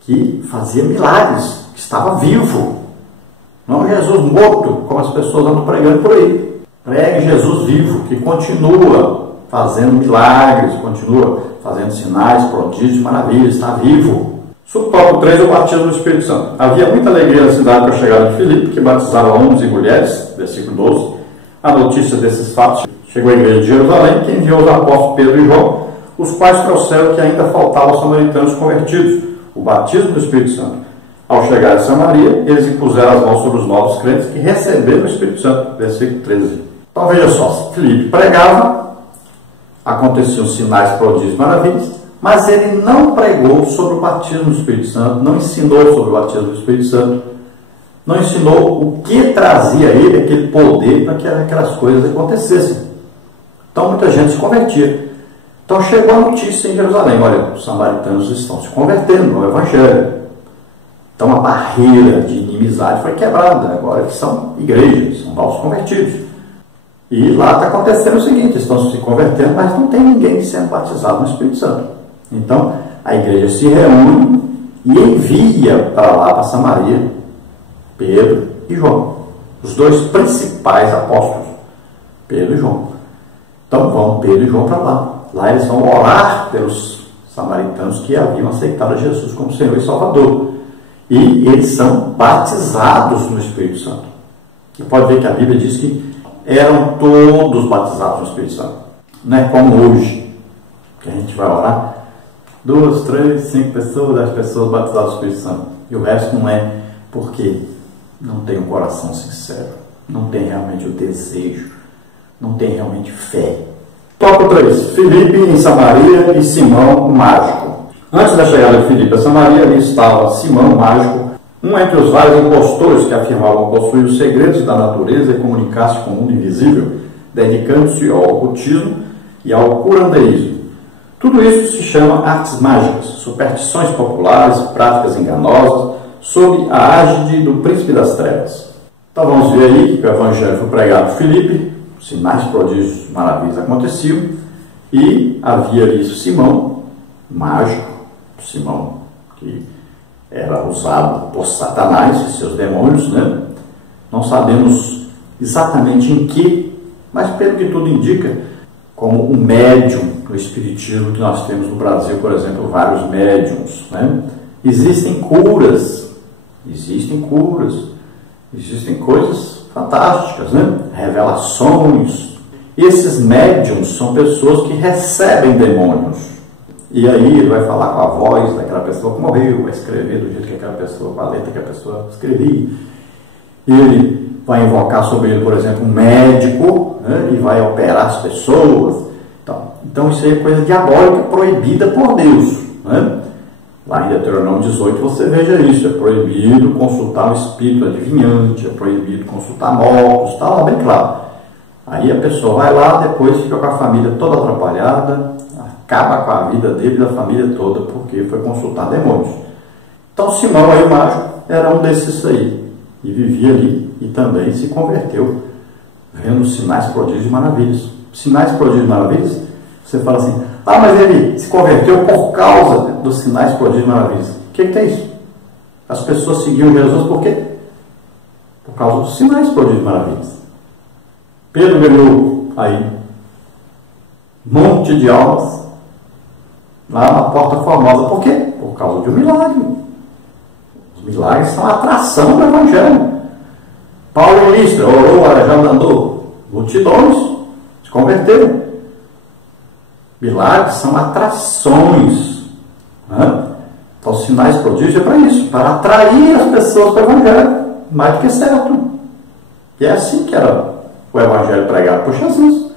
que fazia milagres, que estava vivo, não Jesus morto, como as pessoas andam pregando por aí. Pregue Jesus vivo, que continua fazendo milagres, continua fazendo sinais, prodígios, maravilhas, está vivo. Subtópico 3, o batismo do Espírito Santo. Havia muita alegria na cidade com a chegada de Filipe, que batizava homens e mulheres, versículo 12. A notícia desses fatos chegou à igreja de Jerusalém, que enviou os apóstolos Pedro e João, os quais trouxeram que ainda faltavam aos samaritanos convertidos, o batismo do Espírito Santo. Ao chegar a Samaria, eles impuseram as mãos sobre os novos crentes que receberam o Espírito Santo, versículo 13. Então veja só, Filipe pregava, aconteciam sinais, prodígios e maravilhas, mas ele não pregou sobre o batismo do Espírito Santo, não ensinou sobre o batismo do Espírito Santo, não ensinou o que trazia a ele aquele poder para que aquelas coisas acontecessem. Então muita gente se convertia. Então chegou a notícia em Jerusalém: olha, os samaritanos estão se convertendo ao Evangelho. Então a barreira de inimizade foi quebrada, agora que são igrejas, são novos convertidos. E lá está acontecendo o seguinte: estão se convertendo, mas não tem ninguém sendo batizado no Espírito Santo. Então a igreja se reúne e envia para lá, para Samaria, Pedro e João, os dois principais apóstolos, Pedro e João. Então vão Pedro e João para lá. Lá eles vão orar pelos samaritanos que haviam aceitado Jesus como Senhor e Salvador. E eles são batizados no Espírito Santo. E pode ver que a Bíblia diz que eram todos batizados no Espírito Santo. Não é como hoje, que a gente vai orar, 2, 3, 5 pessoas, 10 pessoas batizadas no Espírito Santo. E o resto não é, porque não tem um coração sincero, não tem realmente o desejo, não tem realmente fé. Tópico 3. Filipe em Samaria e Simão, o mágico. Antes da chegada de Filipe a Samaria, ali estava Simão, o mágico, um entre os vários impostores que afirmavam possuir os segredos da natureza e comunicar-se com o mundo invisível, dedicando-se ao ocultismo e ao curanderismo. Tudo isso se chama artes mágicas, superstições populares, práticas enganosas, sob a égide do príncipe das trevas. Então vamos ver aí que o evangelho foi pregado por Filipe, sinais, prodígios, maravilhas aconteciam, e havia ali Simão, mágico, Simão, que era usado por Satanás e seus demônios, né? Não sabemos exatamente em que, mas pelo que tudo indica, como um médium no espiritismo que nós temos no Brasil, por exemplo, vários médiums, né? Existem curas, existem coisas fantásticas, né? Revelações. Esses médiums são pessoas que recebem demônios. E aí ele vai falar com a voz daquela pessoa que morreu, vai escrever do jeito que aquela pessoa, com a letra que a pessoa escrevia. Ele vai invocar sobre ele, por exemplo, um médico, né? E vai operar as pessoas. Então isso aí é coisa diabólica, proibida por Deus, né? Lá em Deuteronômio 18 você veja isso, é proibido consultar um espírito adivinhante, é proibido consultar mortos, está lá bem claro. Aí a pessoa vai lá, depois fica com a família toda atrapalhada, acaba com a vida dele e da família toda, porque foi consultar demônios. Então Simão aí, o mágico, era um desses aí, e vivia ali, e também se converteu, vendo sinais, prodígios e maravilhas. Sinais, prodígios e maravilhas, você fala assim, mas ele se converteu por causa dos sinais, prodígios e maravilhas. O que é isso? As pessoas seguiam Jesus por quê? Por causa dos sinais, prodígios e maravilhas. Pedro ganhou aí um monte de almas lá na Porta Formosa. Por quê? Por causa de um milagre. Os milagres são a atração do Evangelho. Paulo em Listra orou, Arajado andou. Multidões se converteram. Milagres são atrações, né? Então, sinais, prodígios é para isso, para atrair as pessoas para o Evangelho, mais do que certo. E é assim que era o Evangelho pregado por Jesus.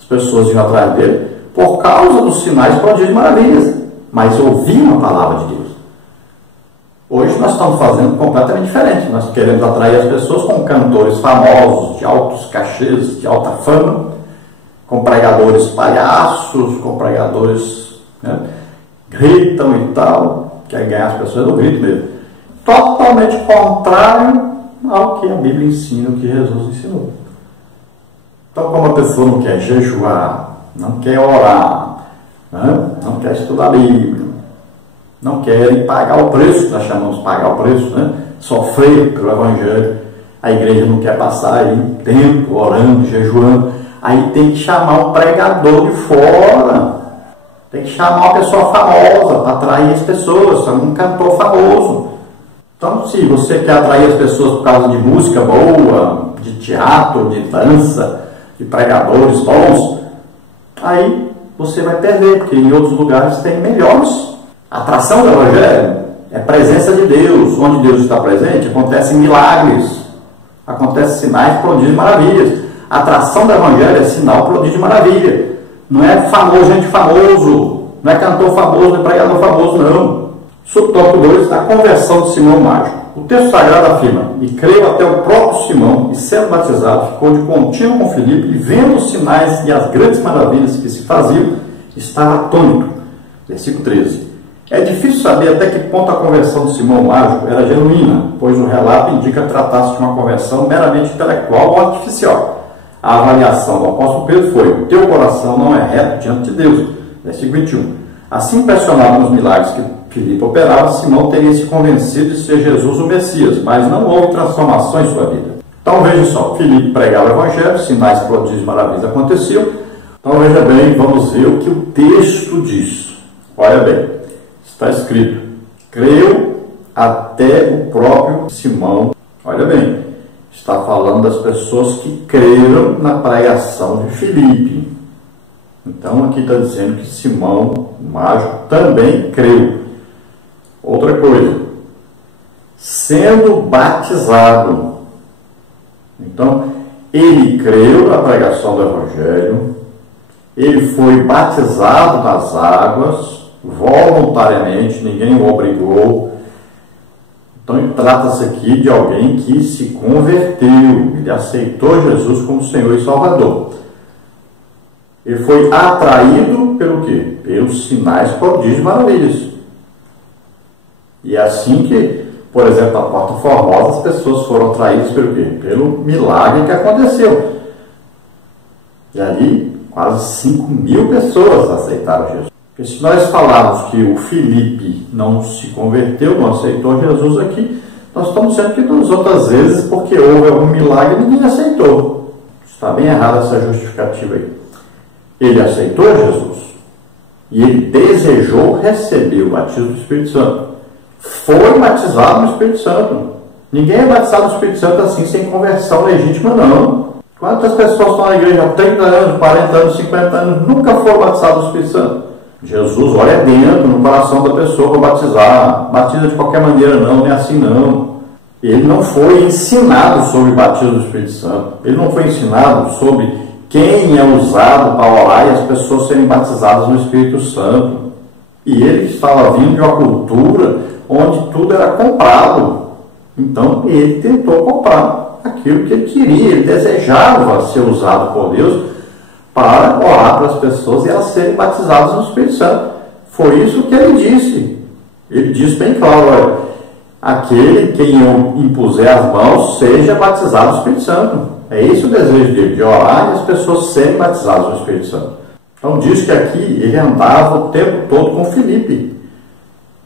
As pessoas iam atrás dele por causa dos sinais, prodígios e maravilhas, mas ouviam a palavra de Deus. Hoje nós estamos fazendo completamente diferente. Nós queremos atrair as pessoas com cantores famosos, de altos cachês, de alta fama, com pregadores palhaços, com pregadores, né, gritam e tal, quer ganhar as pessoas do grito mesmo. Totalmente contrário ao que a Bíblia ensina, o que Jesus ensinou. Então, como a pessoa não quer jejuar, não quer orar, né, não quer estudar a Bíblia, não quer pagar o preço, nós chamamos de pagar o preço, né, sofrer pelo Evangelho, a igreja não quer passar aí tempo orando, jejuando, aí tem que chamar um pregador de fora, tem que chamar uma pessoa famosa para atrair as pessoas, um cantor famoso. Então, se você quer atrair as pessoas por causa de música boa, de teatro, de dança, de pregadores bons, aí você vai perder, porque em outros lugares tem melhores. A atração do Evangelho é presença de Deus. Onde Deus está presente, acontecem milagres, acontecem sinais, prodígios e maravilhas. A atração do Evangelho é sinal, prodígio e maravilha. Não é famoso, gente famoso, não é cantor famoso, não é pregador famoso, não. Subtópico 2, a conversão de Simão Mágico. O texto sagrado afirma, e creio até o próprio Simão, e sendo batizado, ficou de contínuo com Filipe, e vendo os sinais e as grandes maravilhas que se faziam, estava atônito. Versículo 13. É difícil saber até que ponto a conversão de Simão Mágico era genuína, pois o relato indica tratar-se de uma conversão meramente intelectual ou artificial. A avaliação do apóstolo Pedro foi: o teu coração não é reto diante de Deus. Versículo 21. Assim, impressionado nos milagres que Filipe operava, Simão teria se convencido de ser Jesus o Messias, mas não houve transformação em sua vida. Então veja só, Filipe pregava o Evangelho, sinais, prodígios e maravilhas aconteciam. Então veja bem, vamos ver o que o texto diz. Olha bem, está escrito: creio até o próprio Simão. Olha bem, está falando das pessoas que creram na pregação de Filipe. Então aqui está dizendo que Simão, o mágico, também creu. Outra coisa, sendo batizado. Então, ele creu na pregação do Evangelho, ele foi batizado nas águas, voluntariamente, ninguém o obrigou. Então, trata-se aqui de alguém que se converteu, ele aceitou Jesus como Senhor e Salvador. Ele foi atraído pelo quê? Pelos sinais, prodígios e maravilhas. E é assim que Por exemplo, na Porta Formosa, as pessoas foram atraídas pelo quê? Pelo milagre que aconteceu. E ali, quase 5.000 pessoas aceitaram Jesus. Porque se nós falarmos que o Filipe não se converteu, não aceitou Jesus aqui, nós estamos dizendo que nas outras vezes, porque houve algum milagre, ninguém aceitou. Está bem errada essa justificativa aí. Ele aceitou Jesus e ele desejou receber o batismo do Espírito Santo. Foi batizado no Espírito Santo. Ninguém é batizado no Espírito Santo assim, sem conversão legítima, não. Quantas pessoas estão na igreja há 30 anos, 40 anos, 50 anos, nunca foram batizadas no Espírito Santo? Jesus olha dentro, no coração da pessoa para batizar. Batiza de qualquer maneira não, não é assim não. Ele não foi ensinado sobre o batismo do Espírito Santo. Ele não foi ensinado sobre quem é usado para orar e as pessoas serem batizadas no Espírito Santo. E ele estava vindo de uma cultura onde tudo era comprado. Então ele tentou comprar aquilo que ele queria. Ele desejava ser usado por Deus para orar para as pessoas e elas serem batizadas no Espírito Santo. Foi isso que ele disse. Ele disse bem claro, olha, aquele quem eu impuser as mãos seja batizado no Espírito Santo. É esse o desejo dele, de orar e as pessoas serem batizadas no Espírito Santo. Então diz que aqui ele andava o tempo todo com Filipe.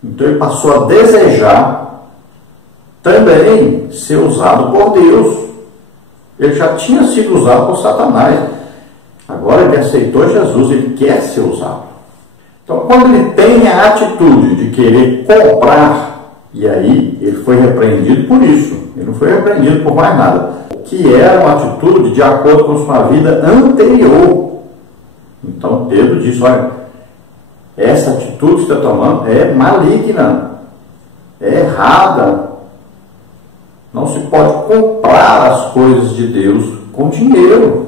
Então ele passou a desejar também ser usado por Deus. Ele já tinha sido usado por Satanás. Agora ele aceitou Jesus, ele quer ser usado. Então quando ele tem a atitude de querer comprar, e aí ele foi repreendido por isso. Ele não foi repreendido por mais nada. Que era uma atitude de acordo com sua vida anterior. Então Pedro disse, olha, essa atitude que você está tomando é maligna, é errada. Não se pode comprar as coisas de Deus com dinheiro.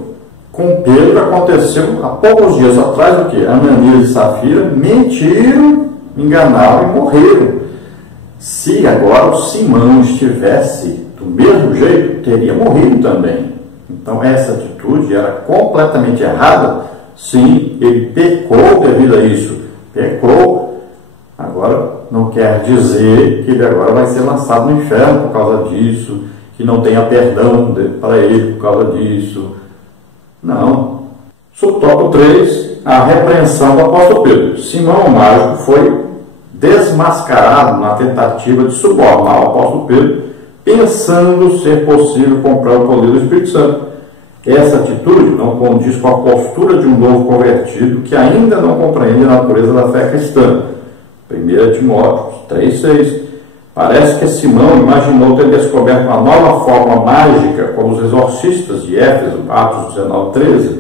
Com Pedro aconteceu há poucos dias atrás o que? Ananias e Safira mentiram, enganaram e morreram. Se agora o Simão estivesse do mesmo jeito, teria morrido também. Então essa atitude era completamente errada. Sim, ele pecou devido a isso. Pecou. Agora não quer dizer que ele agora vai ser lançado no inferno por causa disso, que não tenha perdão para ele por causa disso. Não. Subtópico 3, a repreensão do apóstolo Pedro. Simão o mágico foi desmascarado na tentativa de subornar o apóstolo Pedro, pensando ser possível comprar o poder do Espírito Santo. Essa atitude não condiz com a postura de um novo convertido que ainda não compreende a natureza da fé cristã. 1 Timóteo 3,6. Parece que Simão imaginou ter descoberto uma nova forma mágica, como os exorcistas de Éfeso, Atos 19,13,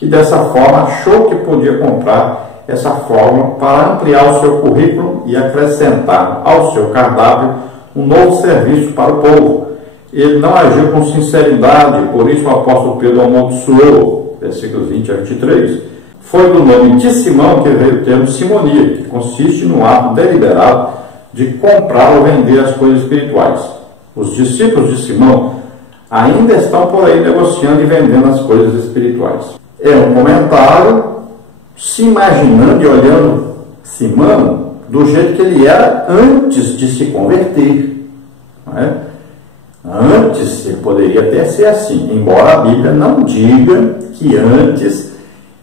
e dessa forma achou que podia comprar essa forma para ampliar o seu currículo e acrescentar ao seu cardápio um novo serviço para o povo. Ele não agiu com sinceridade, por isso o apóstolo Pedro amaldiçoou, versículos 20 a 23. Foi do nome de Simão que veio o termo simonia, que consiste no ato deliberado de comprar ou vender as coisas espirituais. Os discípulos de Simão ainda estão por aí negociando e vendendo as coisas espirituais. É um comentário se imaginando e olhando Simão do jeito que ele era antes de se converter. Não é? Antes ele poderia até ser assim, embora a Bíblia não diga que antes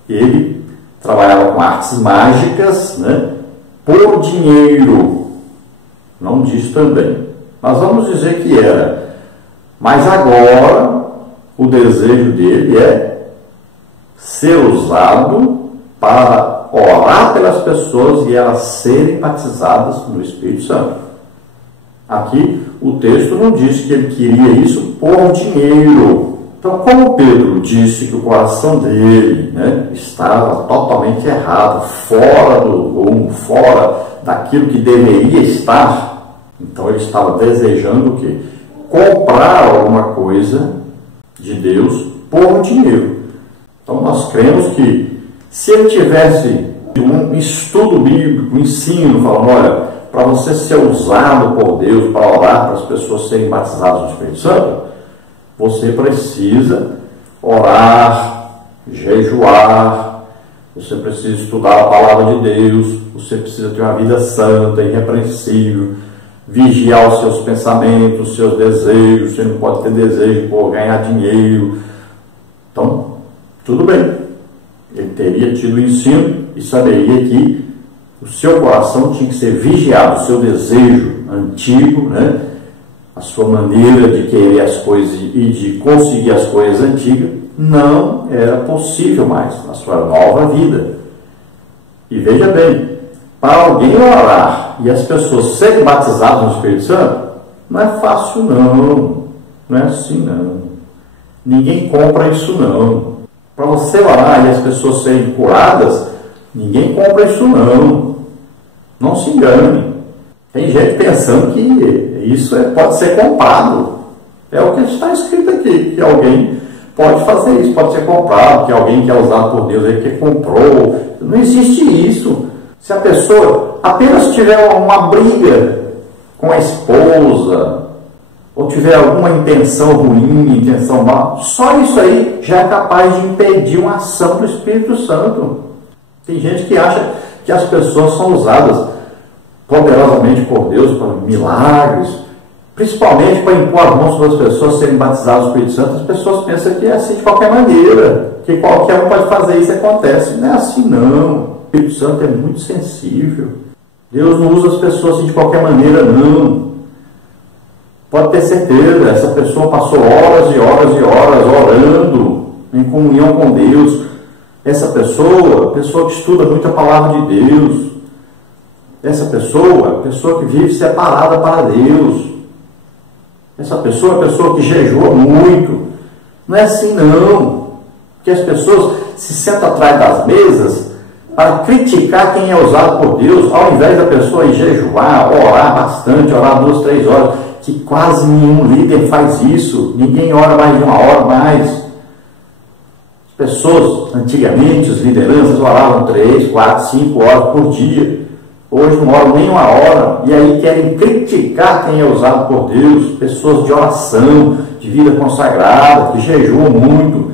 ele trabalhava com artes mágicas, né, por dinheiro. Não diz também. Nós vamos dizer que era. Mas agora o desejo dele é ser usado para orar pelas pessoas e elas serem batizadas no Espírito Santo. Aqui o texto não diz que ele queria isso por dinheiro. Então, como Pedro disse que o coração dele, né, estava totalmente errado, fora do rumo, fora daquilo que deveria estar, então ele estava desejando o quê? Comprar alguma coisa de Deus por dinheiro. Então nós cremos que se ele tivesse um estudo bíblico, um ensino, falando, olha, para você ser usado por Deus, para orar para as pessoas serem batizadas no Espírito Santo, você precisa orar, jejuar, você precisa estudar a palavra de Deus, você precisa ter uma vida santa, irrepreensível, vigiar os seus pensamentos, os seus desejos. Você não pode ter desejo por ganhar dinheiro. Então, tudo bem. Ele teria tido o ensino e saberia que o seu coração tinha que ser vigiado, o seu desejo antigo, né? A sua maneira de querer as coisas e de conseguir as coisas antigas não era possível mais na sua nova vida. E veja bem, para alguém orar e as pessoas serem batizadas no Espírito Santo, não é fácil não, não é assim não. Ninguém compra isso não. Para você orar e as pessoas serem curadas, ninguém compra isso não. Não se engane. Tem gente pensando que isso pode ser comprado. É o que está escrito aqui, que alguém pode fazer isso, pode ser comprado, que alguém que é usado por Deus aí que comprou. Não existe isso. Se a pessoa apenas tiver uma briga com a esposa, ou tiver alguma intenção ruim, intenção má, só isso aí já é capaz de impedir uma ação do Espírito Santo. Tem gente que acha que as pessoas são usadas poderosamente por Deus para milagres, principalmente para impor as mãos sobre as pessoas serem batizadas no Espírito Santo. As pessoas pensam que é assim de qualquer maneira, que qualquer um pode fazer isso e acontece. Não é assim não. O Espírito Santo é muito sensível. Deus não usa as pessoas assim de qualquer maneira não. Pode ter certeza, essa pessoa passou horas e horas e horas orando em comunhão com Deus. Essa pessoa que estuda muito a palavra de Deus. Essa pessoa é a pessoa que vive separada para Deus. Essa pessoa é a pessoa que jejua muito. Não é assim não. Porque as pessoas se sentam atrás das mesas para criticar quem é usado por Deus, ao invés da pessoa ir jejuar, orar bastante, orar 2, 3 horas, que quase nenhum líder faz isso. Ninguém ora mais de 1 hora mais. As pessoas, antigamente, as lideranças oravam 3, 4, 5 horas por dia. Hoje não oram nem 1 hora, e aí querem criticar quem é usado por Deus, pessoas de oração, de vida consagrada, que jejuam muito,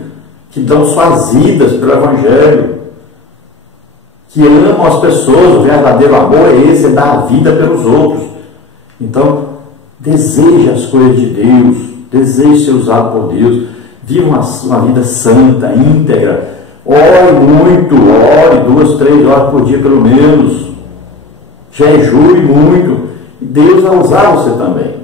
que dão suas vidas pelo Evangelho, que amam as pessoas. O verdadeiro amor é esse, é dar a vida pelos outros. Então, deseje as coisas de Deus, deseje ser usado por Deus, viva uma vida santa, íntegra, ore muito, ore 2, 3 horas por dia pelo menos, jejue muito, e Deus vai usar você também.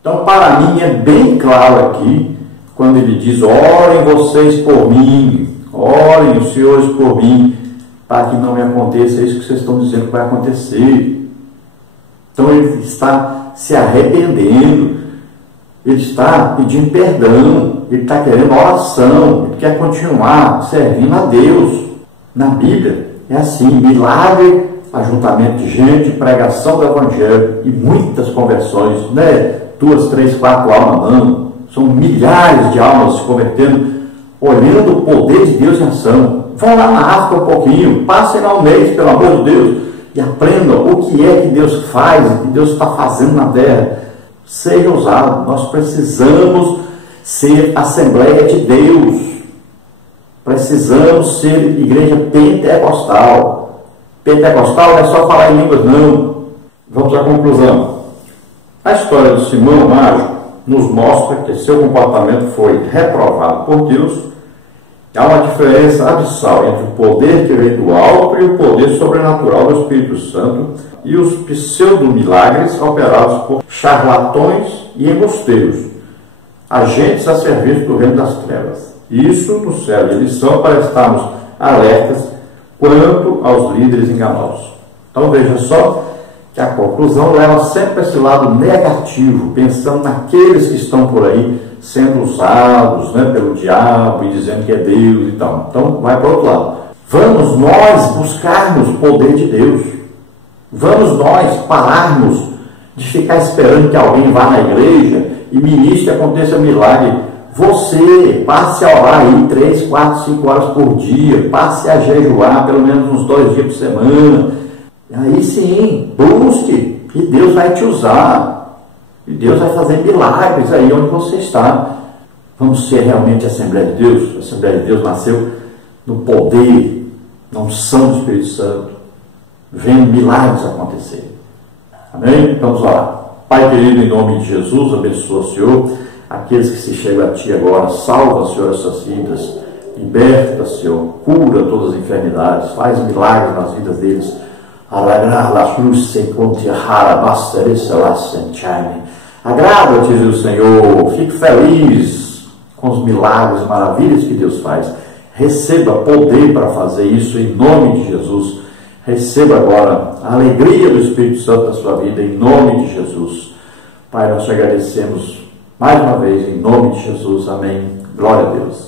Então, para mim, é bem claro aqui, quando ele diz: orem vocês por mim, orem os senhores por mim, para que não me aconteça isso que vocês estão dizendo que vai acontecer. Então, ele está se arrependendo, ele está pedindo perdão, ele está querendo oração, ele quer continuar servindo a Deus. Na Bíblia, é assim: milagre, ajuntamento de gente, pregação do Evangelho e muitas conversões, né? 2, 3, 4 almas não, são milhares de almas se convertendo, olhando o poder de Deus em ação. Vão lá na África um pouquinho, passem lá um mês, pelo amor de Deus, e aprendam o que é que Deus faz, o que Deus está fazendo na terra. Seja usado. Nós precisamos ser Assembleia de Deus, precisamos ser igreja pentecostal. Pentecostal não é só falar em línguas não. Vamos à conclusão. A história do Simão Mágico nos mostra que seu comportamento foi reprovado por Deus. Há uma diferença abissal entre o poder que vem do alto e o poder sobrenatural do Espírito Santo e os pseudo-milagres operados por charlatões e embusteiros, agentes a serviço do reino das trevas. Isso nos serve de lição para estarmos alertas quanto aos líderes enganosos. Então veja só que a conclusão leva sempre para esse lado negativo, pensando naqueles que estão por aí sendo usados, né, pelo diabo e dizendo que é Deus e tal. Então vai para o outro lado. Vamos nós buscarmos o poder de Deus. Vamos nós pararmos de ficar esperando que alguém vá na igreja e ministre e aconteça um milagre. Você passe a orar aí 3, 4, 5 horas por dia, passe a jejuar pelo menos uns 2 dias por semana. Aí sim, busque, e Deus vai te usar. E Deus vai fazer milagres aí onde você está. Vamos ser realmente a Assembleia de Deus. A Assembleia de Deus nasceu no poder, na unção do Espírito Santo, vendo milagres acontecer. Amém? Vamos orar. Pai querido, em nome de Jesus, abençoa, Senhor, aqueles que se chegam a Ti agora. Salva, Senhor, essas vidas. Liberta, Senhor. Cura todas as enfermidades. Faz milagres nas vidas deles. Agrada-te, Jesus, Senhor. Fique feliz com os milagres e maravilhas que Deus faz. Receba poder para fazer isso em nome de Jesus. Receba agora a alegria do Espírito Santo na sua vida em nome de Jesus. Pai, nós te agradecemos mais uma vez em nome de Jesus. Amém. Glória a Deus.